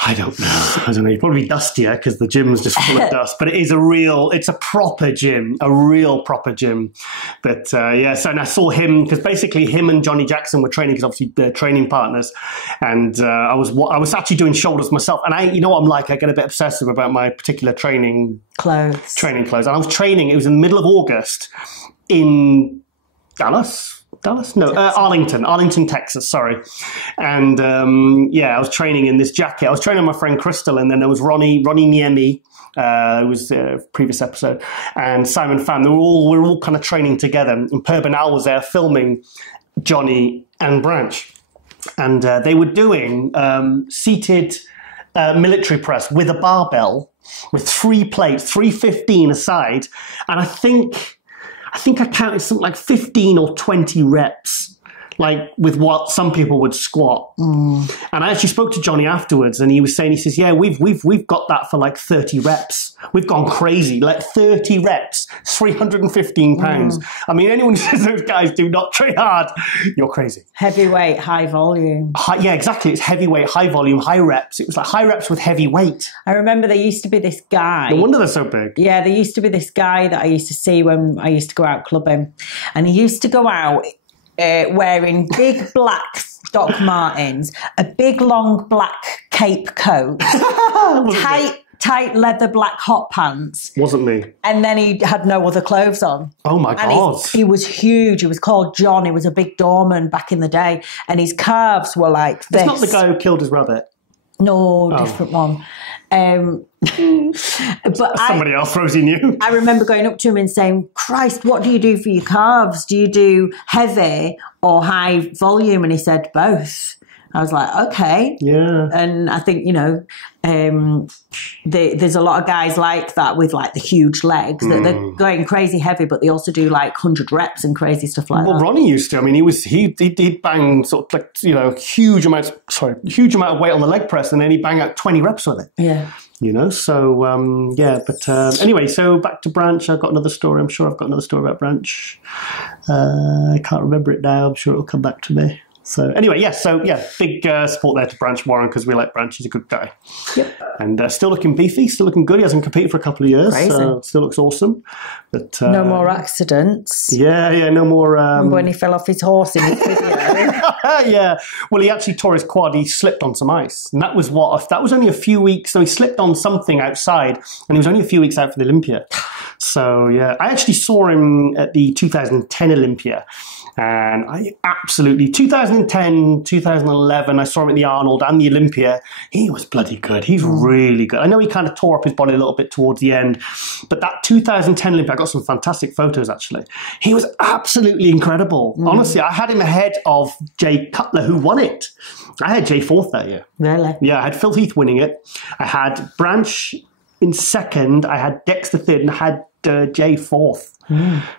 I don't know. You'd probably be dustier because the gym's just full of dust. But it's a proper gym, a real proper gym. But so and I saw him because basically him and Johnny Jackson were training because obviously they're training partners. And I was actually doing shoulders myself. And I get a bit obsessive about my particular training clothes. And I was training. It was in the middle of August in Dallas. No, Arlington, Texas, sorry. And I was training in this jacket. I was training my friend Crystal, and then there was Ronnie Niemi, who was the previous episode, and Simon Fan. We were all kind of training together. And Per Bernal was there filming Johnny and Branch. And they were doing seated military press with a barbell with 3 plates, 315 aside. And I think I counted something like 15 or 20 reps, like with what some people would squat. And I actually spoke to Johnny afterwards, and he was saying, he says, yeah, we've got that for like 30 reps. We've gone crazy, like 30 reps, 315 pounds. I mean, anyone who says those guys do not train hard, you're crazy. Heavyweight, high volume. Yeah, exactly. It's heavyweight, high volume, high reps. It was like high reps with heavy weight. I remember there used to be this guy. No wonder they're so big. Yeah, there used to be this guy that I used to see when I used to go out clubbing. And he used to go out wearing big black Doc Martens, a big long black cape coat, tight leather black hot pants. Wasn't me. And then he had no other clothes on. Oh my God. He was huge. He was called John. He was a big doorman back in the day. And his calves were like this. It's not the guy who killed his rabbit. No, different one. But somebody else, Rosie knew. I remember going up to him and saying, Christ, what do you do for your calves? Do you do heavy or high volume? And he said, both. I was like, okay. Yeah. And I think, there's a lot of guys like that with like the huge legs that they're going crazy heavy, but they also do like 100 reps and crazy stuff like that. Well, Ronnie used to. I mean, he'd bang sort of like, huge amount of weight on the leg press, and then he'd bang out 20 reps with it. Yeah. Anyway, so back to Branch. I've got another story. I'm sure I've got another story about Branch. I can't remember it now. I'm sure it'll come back to me. So anyway, big support there to Branch Warren because we like Branch. He's a good guy. Yep. And still looking beefy, still looking good. He hasn't competed for a couple of years, Crazy. so still looks awesome. But no more accidents. Yeah, no more. When he fell off his horse in his video. Yeah. Well, he actually tore his quad. He slipped on some ice, and that was only a few weeks. So he slipped on something outside, and he was only a few weeks out for the Olympia. So yeah, I actually saw him at the 2010 Olympia. And 2010, 2011, I saw him at the Arnold and the Olympia. He was bloody good. He's really good. I know he kind of tore up his body a little bit towards the end, but that 2010 Olympia, I got some fantastic photos actually. He was absolutely incredible. Honestly, I had him ahead of Jay Cutler, who won it. I had Jay fourth that year. Really? Yeah, I had Phil Heath winning it. I had Branch in second. I had Dexter third, and I had Jay fourth.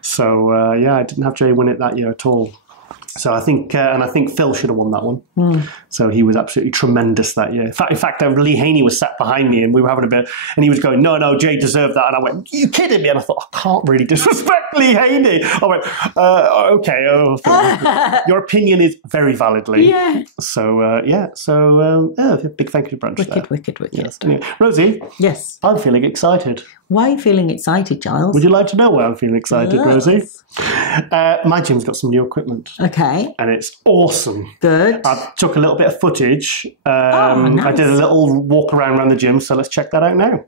So I didn't have Jay win it that year at all. So I think Phil should have won that one. So he was absolutely tremendous that year. In fact, Lee Haney was sat behind me and we were having a bit, and he was going, no, Jay deserved that. And I went, you kidding me? And I thought, I can't really disrespect Lee Haney. I went, okay. Your opinion is very valid, Lee. Yeah. So, big thank you to Branch. Wicked. Yes. Anyway, Rosie? Yes. I'm feeling excited. Why are you feeling excited, Giles? Would you like to know why I'm feeling excited, Rosie? My gym's got some new equipment. Okay. And it's awesome. Good. I took a little bit of footage. Nice. I did a little walk around the gym, so let's check that out now.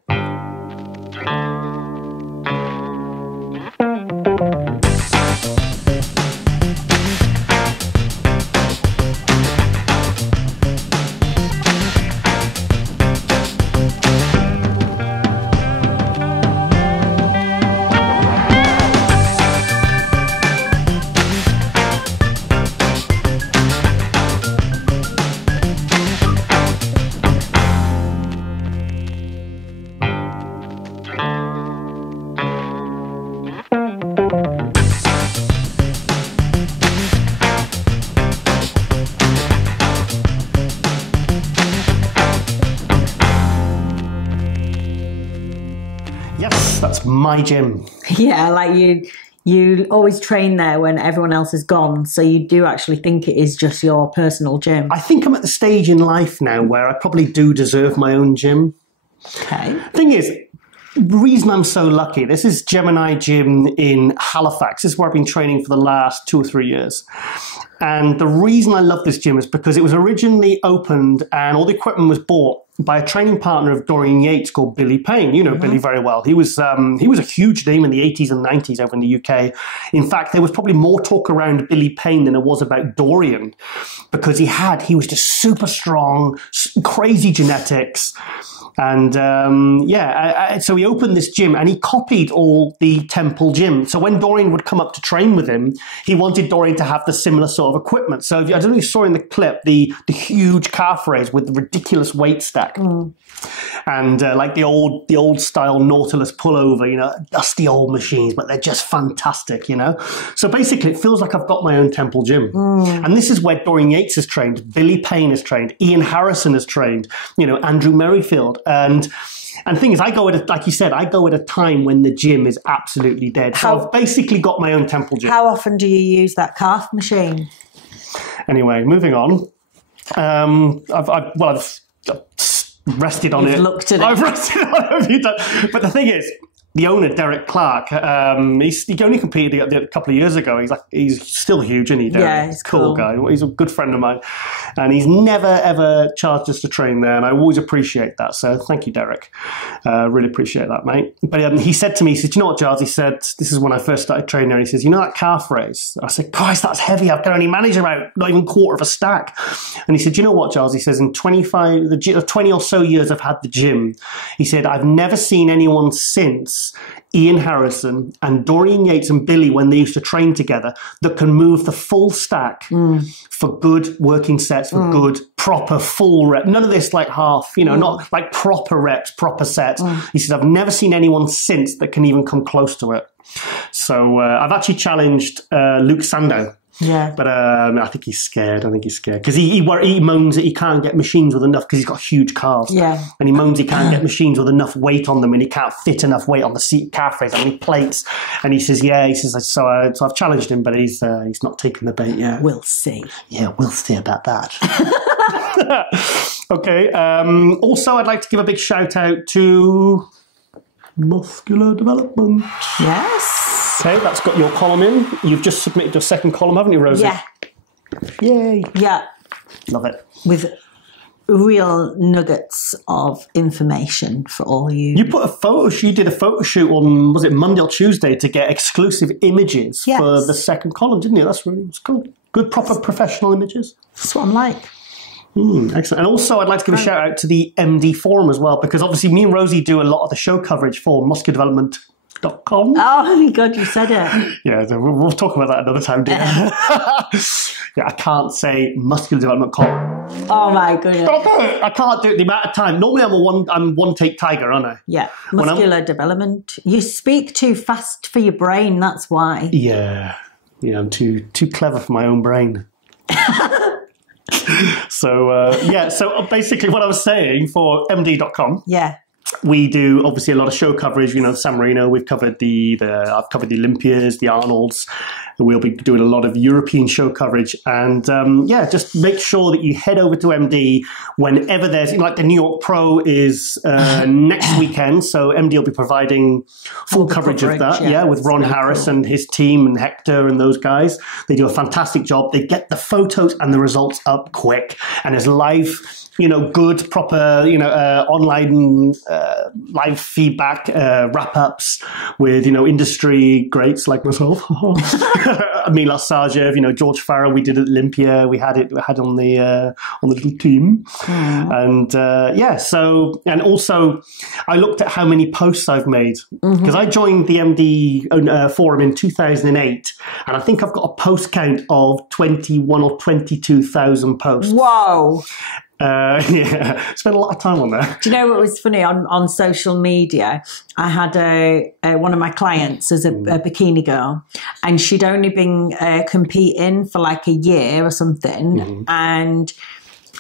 That's my gym. Yeah, like you always train there when everyone else is gone, so you do actually think it is just your personal gym. I think I'm at the stage in life now where I probably do deserve my own gym. Okay. Thing is, the reason I'm so lucky, this is Gemini Gym in Halifax. This is where I've been training for the last 2 or 3 years. And the reason I love this gym is because it was originally opened and all the equipment was bought by a training partner of Dorian Yates called Billy Payne. You know Billy very well. He was a huge name in the 80s and 90s over in the UK. In fact, there was probably more talk around Billy Payne than there was about Dorian, because he was just super strong, crazy genetics. And so he opened this gym and he copied all the Temple gym. So when Dorian would come up to train with him, he wanted Dorian to have the similar sort of equipment. So I don't know if you saw in the clip the huge calf raise with the ridiculous weight stack. And like the old style Nautilus pullover, dusty old machines, but they're just fantastic, So basically it feels like I've got my own Temple gym. And this is where Dorian Yates has trained, Billy Payne has trained, Ian Harrison has trained, Andrew Merrifield. And the thing is, like you said, I go at a time when the gym is absolutely dead. So I've basically got my own Temple gym. How often do you use that calf machine? Anyway, moving on. I've rested on it. You've looked at it. I've rested on it a few times. But the thing is, the owner, Derek Clark, he only competed a couple of years ago. He's still huge, isn't he, Derek? Yeah, he's cool guy. He's a good friend of mine. And he's never, ever charged us to train there. And I always appreciate that. So thank you, Derek. Really appreciate that, mate. But he said to me, he said, you know what, Giles? He said, this is when I first started training there. He says, you know that calf raise? I said, Christ, that's heavy. I can only manage about not even quarter of a stack. And he said, you know what, Giles? He says, in 20 or so years I've had the gym, he said, I've never seen anyone since Ian Harrison and Dorian Yates and Billy, when they used to train together, that can move the full stack for good working sets, for good, proper, full rep. None of this like half, not like proper reps, proper sets. He said, I've never seen anyone since that can even come close to it. So I've actually challenged Luke Sandow. Yeah. But I think he's scared. Because he moans that he can't get machines with enough, because he's got huge calves. Yeah. And he moans he can't get machines with enough weight on them, and he can't fit enough weight on the seat calf raise, how many plates. And he says, so I've challenged him, but he's not taken the bait yet. We'll see. Yeah, we'll see about that. Okay. Also, I'd like to give a big shout out to Muscular Development. Yes. Okay, that's got your column in. You've just submitted your second column, haven't you, Rosie? Yeah. Yay. Yeah. Love it. With real nuggets of information for all you. You did a photo shoot on, was it Monday or Tuesday, to get exclusive images for the second column, didn't you? That's cool. Good, proper professional images. That's what I'm like. Excellent. And also, I'd like to give a shout out to the MD Forum as well, because obviously me and Rosie do a lot of the show coverage for musculardevelopment.com. Oh my God, you said it. Yeah, so we'll talk about that another time, dear. Yeah, I can't say musculardevelopment.com. Oh my goodness. I can't do it the amount of time. Normally I'm one take tiger, aren't I? Yeah, muscular development. You speak too fast for your brain, that's why. Yeah, I'm too clever for my own brain. So basically what I was saying for MD.com. Yeah. We do obviously a lot of show coverage. San Marino, we've covered I've covered the Olympias, the Arnolds. We'll be doing a lot of European show coverage. And just make sure that you head over to MD whenever there's, like the New York Pro is next weekend. So MD will be providing full coverage of that. Yeah, with Ron Harris and his team and Hector and those guys. They do a fantastic job. They get the photos and the results up quick. And there's live, good, proper, online live feedback, wrap-ups with, industry greats like myself. Milos Sarjev, George Farrell, we did at Olympia. We had on the little team. And and also I looked at how many posts I've made, because I joined the MD forum in 2008, and I think I've got a post count of 21 or 22,000 posts. Whoa. Spent a lot of time on that. Do you know what was funny? On social media, I had one of my clients as a bikini girl, and she'd only been competing for like a year or something, and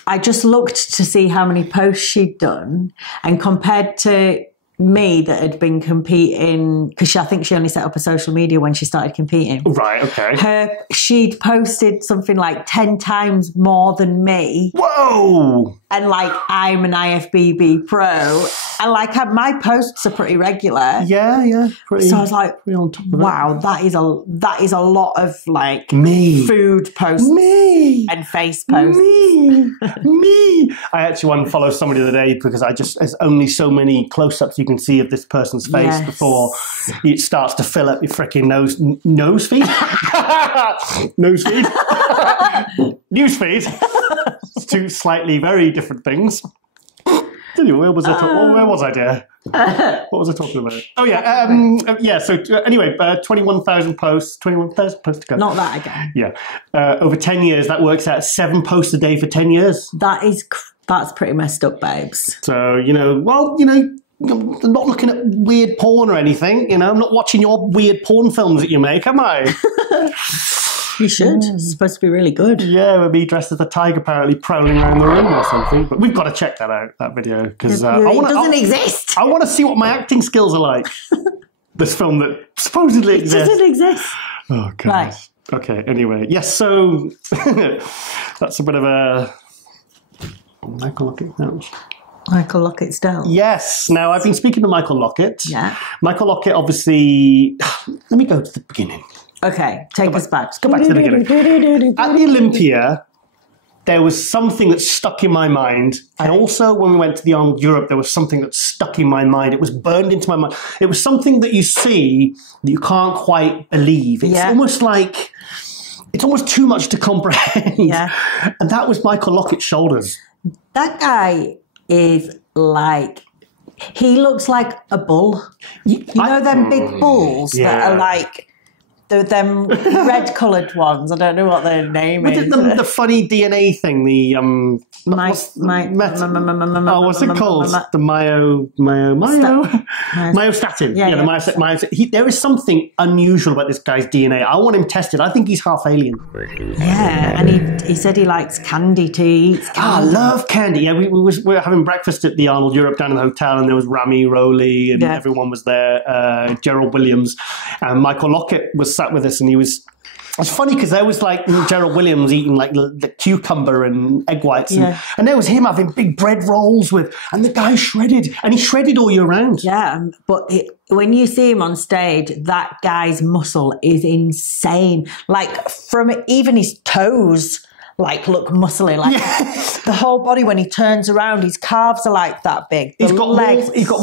I just looked to see how many posts she'd done, and compared to me that had been competing, because I think she only set up a social media when she started competing. Right, okay. She'd posted something like 10 times more than me. Whoa! And like, I'm an IFBB pro, and like my posts are pretty regular. Yeah, pretty. So I was like, on top of wow, that is a lot of like me food posts, me and face posts. Me. I actually unfollowed somebody the other day because there's only so many close-ups you can see of this person's face before it starts to fill up your freaking nose feed. Nose feed. News feed. It's two slightly very different things. Anyway, where was I, dear? What was I talking about? Oh, yeah. So anyway, 21,000 posts. 21,000 posts to go. Not that again. Yeah. Over 10 years, that works out 7 posts a day for 10 years. That's pretty messed up, babes. So, I'm not looking at weird porn or anything. I'm not watching your weird porn films that you make, am I? You should. It's supposed to be really good. Yeah, with me dressed as a tiger apparently prowling around the room or something. But we've got to check that out, that video. Because it doesn't exist. I want to see what my acting skills are like. This film that supposedly exists. It doesn't exist. Oh, God. Right. Okay, anyway. Yes, so that's a bit of a... Michael Lockett down. Michael Lockett's down. Yes. Now, I've been speaking to Michael Lockett. Yeah. Michael Lockett, obviously... Let me go to the beginning. Okay, take us back. Let's go back to the beginning. At the Olympia, there was something that stuck in my mind. And also, when we went to the Arnold Europe, there was something that stuck in my mind. It was burned into my mind. It was something that you see that you can't quite believe. It's almost like... It's almost too much to comprehend. Yeah. And that was Michael Lockett's shoulders. That guy is like... He looks like a bull. You know them big bulls that are like... them red coloured ones. I don't know what their name is. The funny DNA thing. The what's it called? The myostatin. There is something unusual about this guy's DNA. I want him tested. I think he's half alien. Yeah, and he said he likes candy too. He eats candy. I love candy. Yeah, we were having breakfast at the Arnold Europe down in the hotel, and there was Rami Rowley, and everyone was there. Gerald Williams and Michael Lockett was sat with us, and it's funny because there was like Gerald Williams eating like the cucumber and egg whites, and there was him having big bread rolls and the guy shredded, and he shredded all year round. Yeah, but when you see him on stage, that guy's muscle is insane. Like from even his toes, like look muscly, like the whole body. When he turns around, his calves are like that big. He's got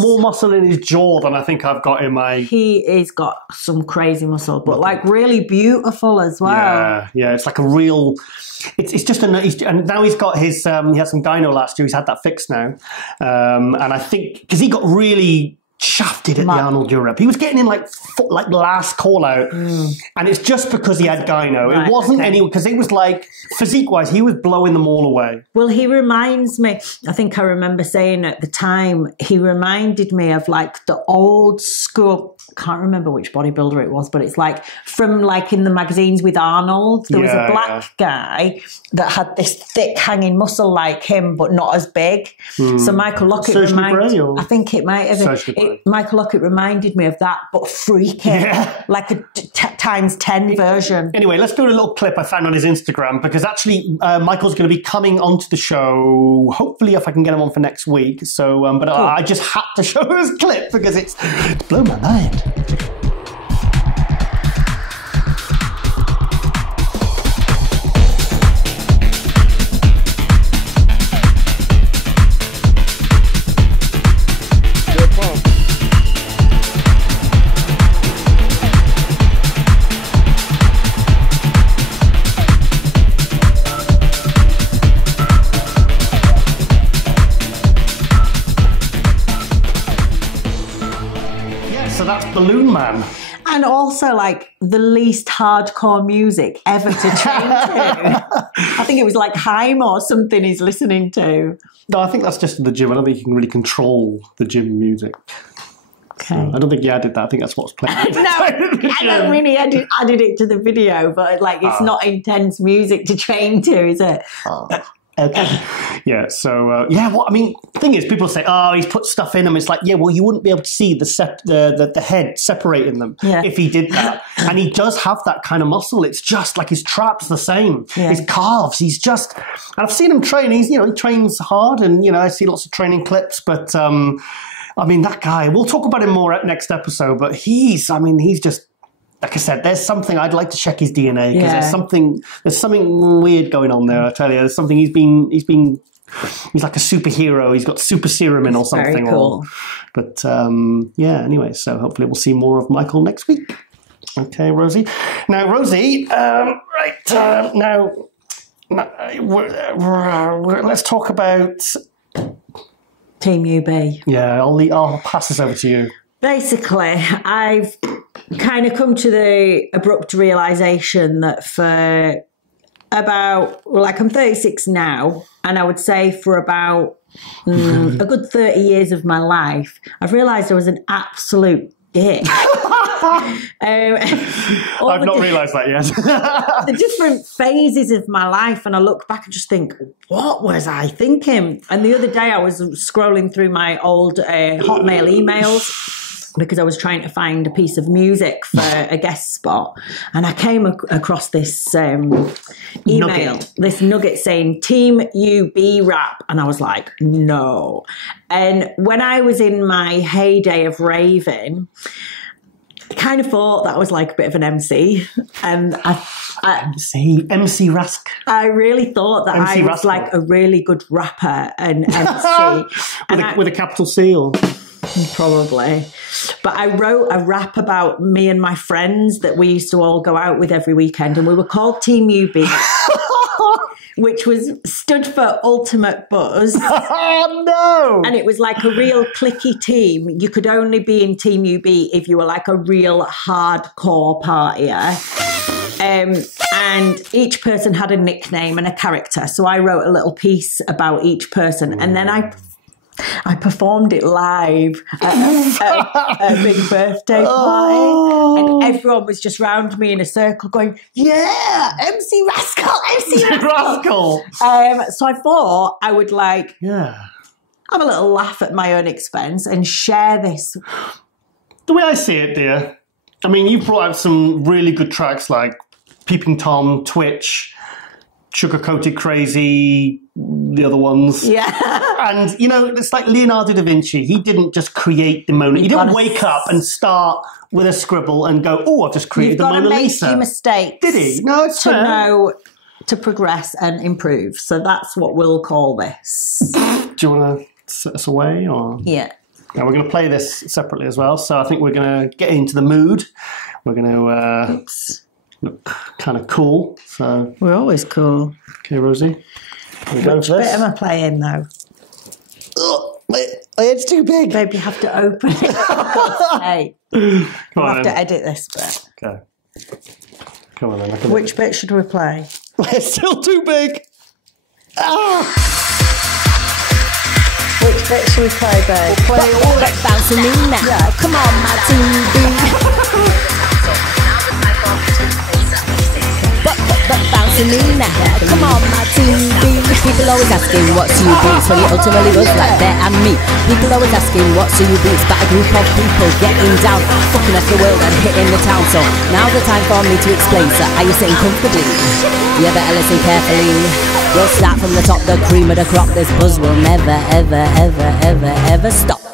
more muscle in his jaw than I think I've got in my. He's got some crazy muscle, but like really beautiful as well. Yeah, it's like a real. It's just and now he's got his. He had some gyno last year. He's had that fixed now, and I think because he got really shafted at the Arnold Europe. He was getting in like last call out, and it's just because he had gyno. It wasn't because it was like physique wise, he was blowing them all away. Well, he reminds me. I think I remember saying at the time he reminded me of like the old school. Can't remember which bodybuilder it was, but it's like from like in the magazines with Arnold. There was a black guy that had this thick hanging muscle like him, but not as big. So Michael Lockett I think it might have been. Michael Lockett reminded me of that, but freaking, like a times 10 version. Anyway, let's do a little clip I found on his Instagram, because actually Michael's going to be coming onto the show, hopefully if I can get him on for next week. So, but cool. I just had to show this clip because it's blown my mind. Balloon Man. And also like the least hardcore music ever to train to. I think it was like Haim or something he's listening to. No, I think that's just the gym. I don't think you can really control the gym music. Okay. So I don't think he added that. I think that's what's playing. No, I don't really added it to the video, but like it's not intense music to train to, is it? Okay. Yeah. So What I mean, the thing is, people say, "Oh, he's put stuff in them." It's like, yeah, well, you wouldn't be able to see the head separating them if he did that. And he does have that kind of muscle. It's just like his traps the same. Yeah. His calves. He's just. And I've seen him train. He trains hard, and I see lots of training clips. But I mean, that guy. We'll talk about him more at next episode. But he's just. Like I said, there's something I'd like to check his DNA because there's something weird going on there. I tell you, there's something he's like a superhero. He's got super serum in or something. Very cool. But anyway, so hopefully we'll see more of Michael next week. Okay, Rosie. Now, Rosie, let's talk about Team UB. Yeah, I'll pass this over to you. Basically, I've kind of come to the abrupt realization that for about, I'm 36 now, and I would say for about a good 30 years of my life, I've realized I was an absolute dick. I've not realised that yet. The different phases of my life, and I look back and just think, what was I thinking? And the other day I was scrolling through my old Hotmail emails because I was trying to find a piece of music for a guest spot, and I came across this email, this nugget saying Team UB rap, and I was like, no. And when I was in my heyday of raving, I kind of thought that was like a bit of an MC, and MC Rask. I really thought that MC I was Rascal. Like a really good rapper and MC with a capital C or. Probably. But I wrote a rap about me and my friends that we used to all go out with every weekend, and we were called Team UB. which stood for Ultimate Buzz. Oh, no! And it was like a real cliquey team. You could only be in Team UB if you were like a real hardcore partier. And each person had a nickname and a character. So I wrote a little piece about each person. And then I performed it live at a big birthday party. And everyone was just round me in a circle going, yeah, MC Rascal, MC Rascal. So I thought I would have a little laugh at my own expense and share this. The way I see it, dear, I mean, you brought out some really good tracks like Peeping Tom, Twitch, Sugar Coated Crazy, the other ones. Yeah. And, you know, it's like Leonardo da Vinci. He didn't just create the Mona Lisa. He didn't wake up and start with a scribble and go, oh, I've just created the Mona Lisa. You've got to make your mistakes. Did he? No, it's to know, to progress and improve. So that's what we'll call this. Do you want to set us away? Or? Yeah. Now, we're going to play this separately as well. So I think we're going to get into the mood. We're going to look kind of cool. So we're always cool. Okay, Rosie. Which bit am I playing though? Oh, my head's too big. Babe, you have to open it. Hey, we'll have to edit this bit. Okay. Come on then. Which bit should we play? It's still too big. Ah! Which bit should we play, babe? We'll play all that bouncing in now. Yeah. Come on, my TV. Bouncing in now. Come on, my TV. People always asking what's you beats when you ultimately was like that and me. People always asking what's you beats, but a group of people getting down, fucking up the world and hitting the town. So now's the time for me to explain. So are you sitting comfortably? You better listen carefully. We'll start from the top, the cream of the crop. This buzz will never, ever, ever, ever, ever stop.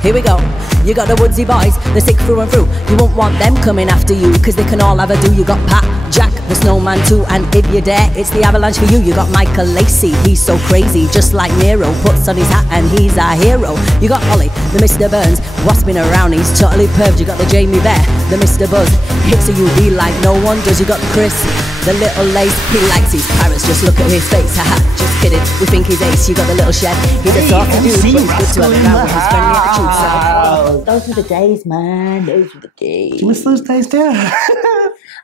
Here we go. You got the woodsy boys, they're sick through and through. You won't want them coming after you, cause they can all have a do. You got Pat, Jack, the snowman too, and if you're there, it's the avalanche for you. You got Michael Lacey, he's so crazy, just like Nero. Puts on his hat and he's our hero. You got Ollie, the Mr. Burns, wasping around, he's totally perved. You got the Jamie Bear, the Mr. Buzz, hits a UV like no one does. You got Chris, the little lace, he likes his parrots, just look at his face. Haha, just kidding, we think he's ace. You got the little chef, he's a saucy dude, but it's good to have him around with his friendly attitude. So those were the days, man. Those were the days. Do you miss those days, dear?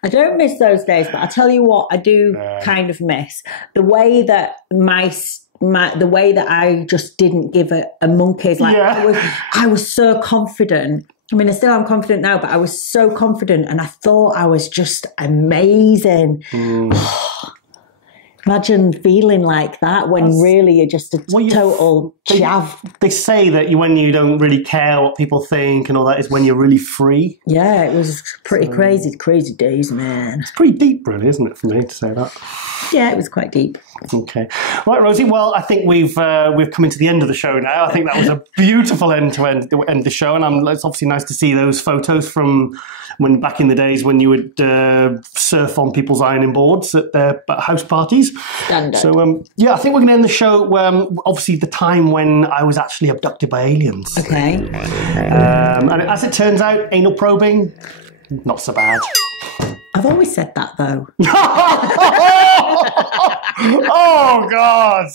I don't miss those days, but I tell you what, I do kind of miss the way that the way that I just didn't give a monkey's. Like I was so confident. I mean, I still am confident now, but I was so confident, and I thought I was just amazing. Imagine feeling like that when really you're just a total chav. They say that when you don't really care what people think and all that is when you're really free. Yeah, it was pretty crazy days, man. It's pretty deep, really, isn't it, for me to say that? Yeah, it was quite deep. Okay. Right, Rosie, well, I think we've come into the end of the show now. I think that was a beautiful end the show, and it's obviously nice to see those photos from when back in the days when you would surf on people's ironing boards at their house parties. Standard. So, yeah, I think we're going to end the show, obviously, the time when I was actually abducted by aliens. Okay. And as it turns out, anal probing, not so bad. I've always said that, though. Oh, God.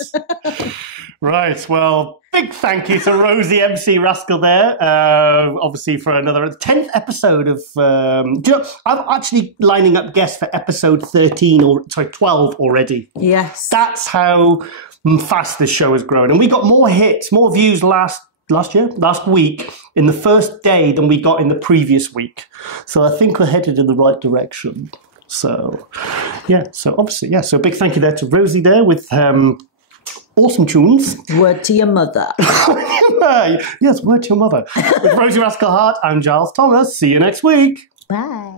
Right, well, big thank you to Rosie MC Rascal there, obviously for another 10th episode of... do you know, I'm actually lining up guests for episode 12 already. Yes. That's how fast this show has grown. And we got more hits, more views last week, in the first day than we got in the previous week. So I think we're headed in the right direction. So, yeah, so obviously, yeah. So a big thank you there to Rosie there with awesome tunes. Word to your mother. Yes, word to your mother. With Rosie Rascal Hart, I'm Giles Thomas. See you next week. Bye.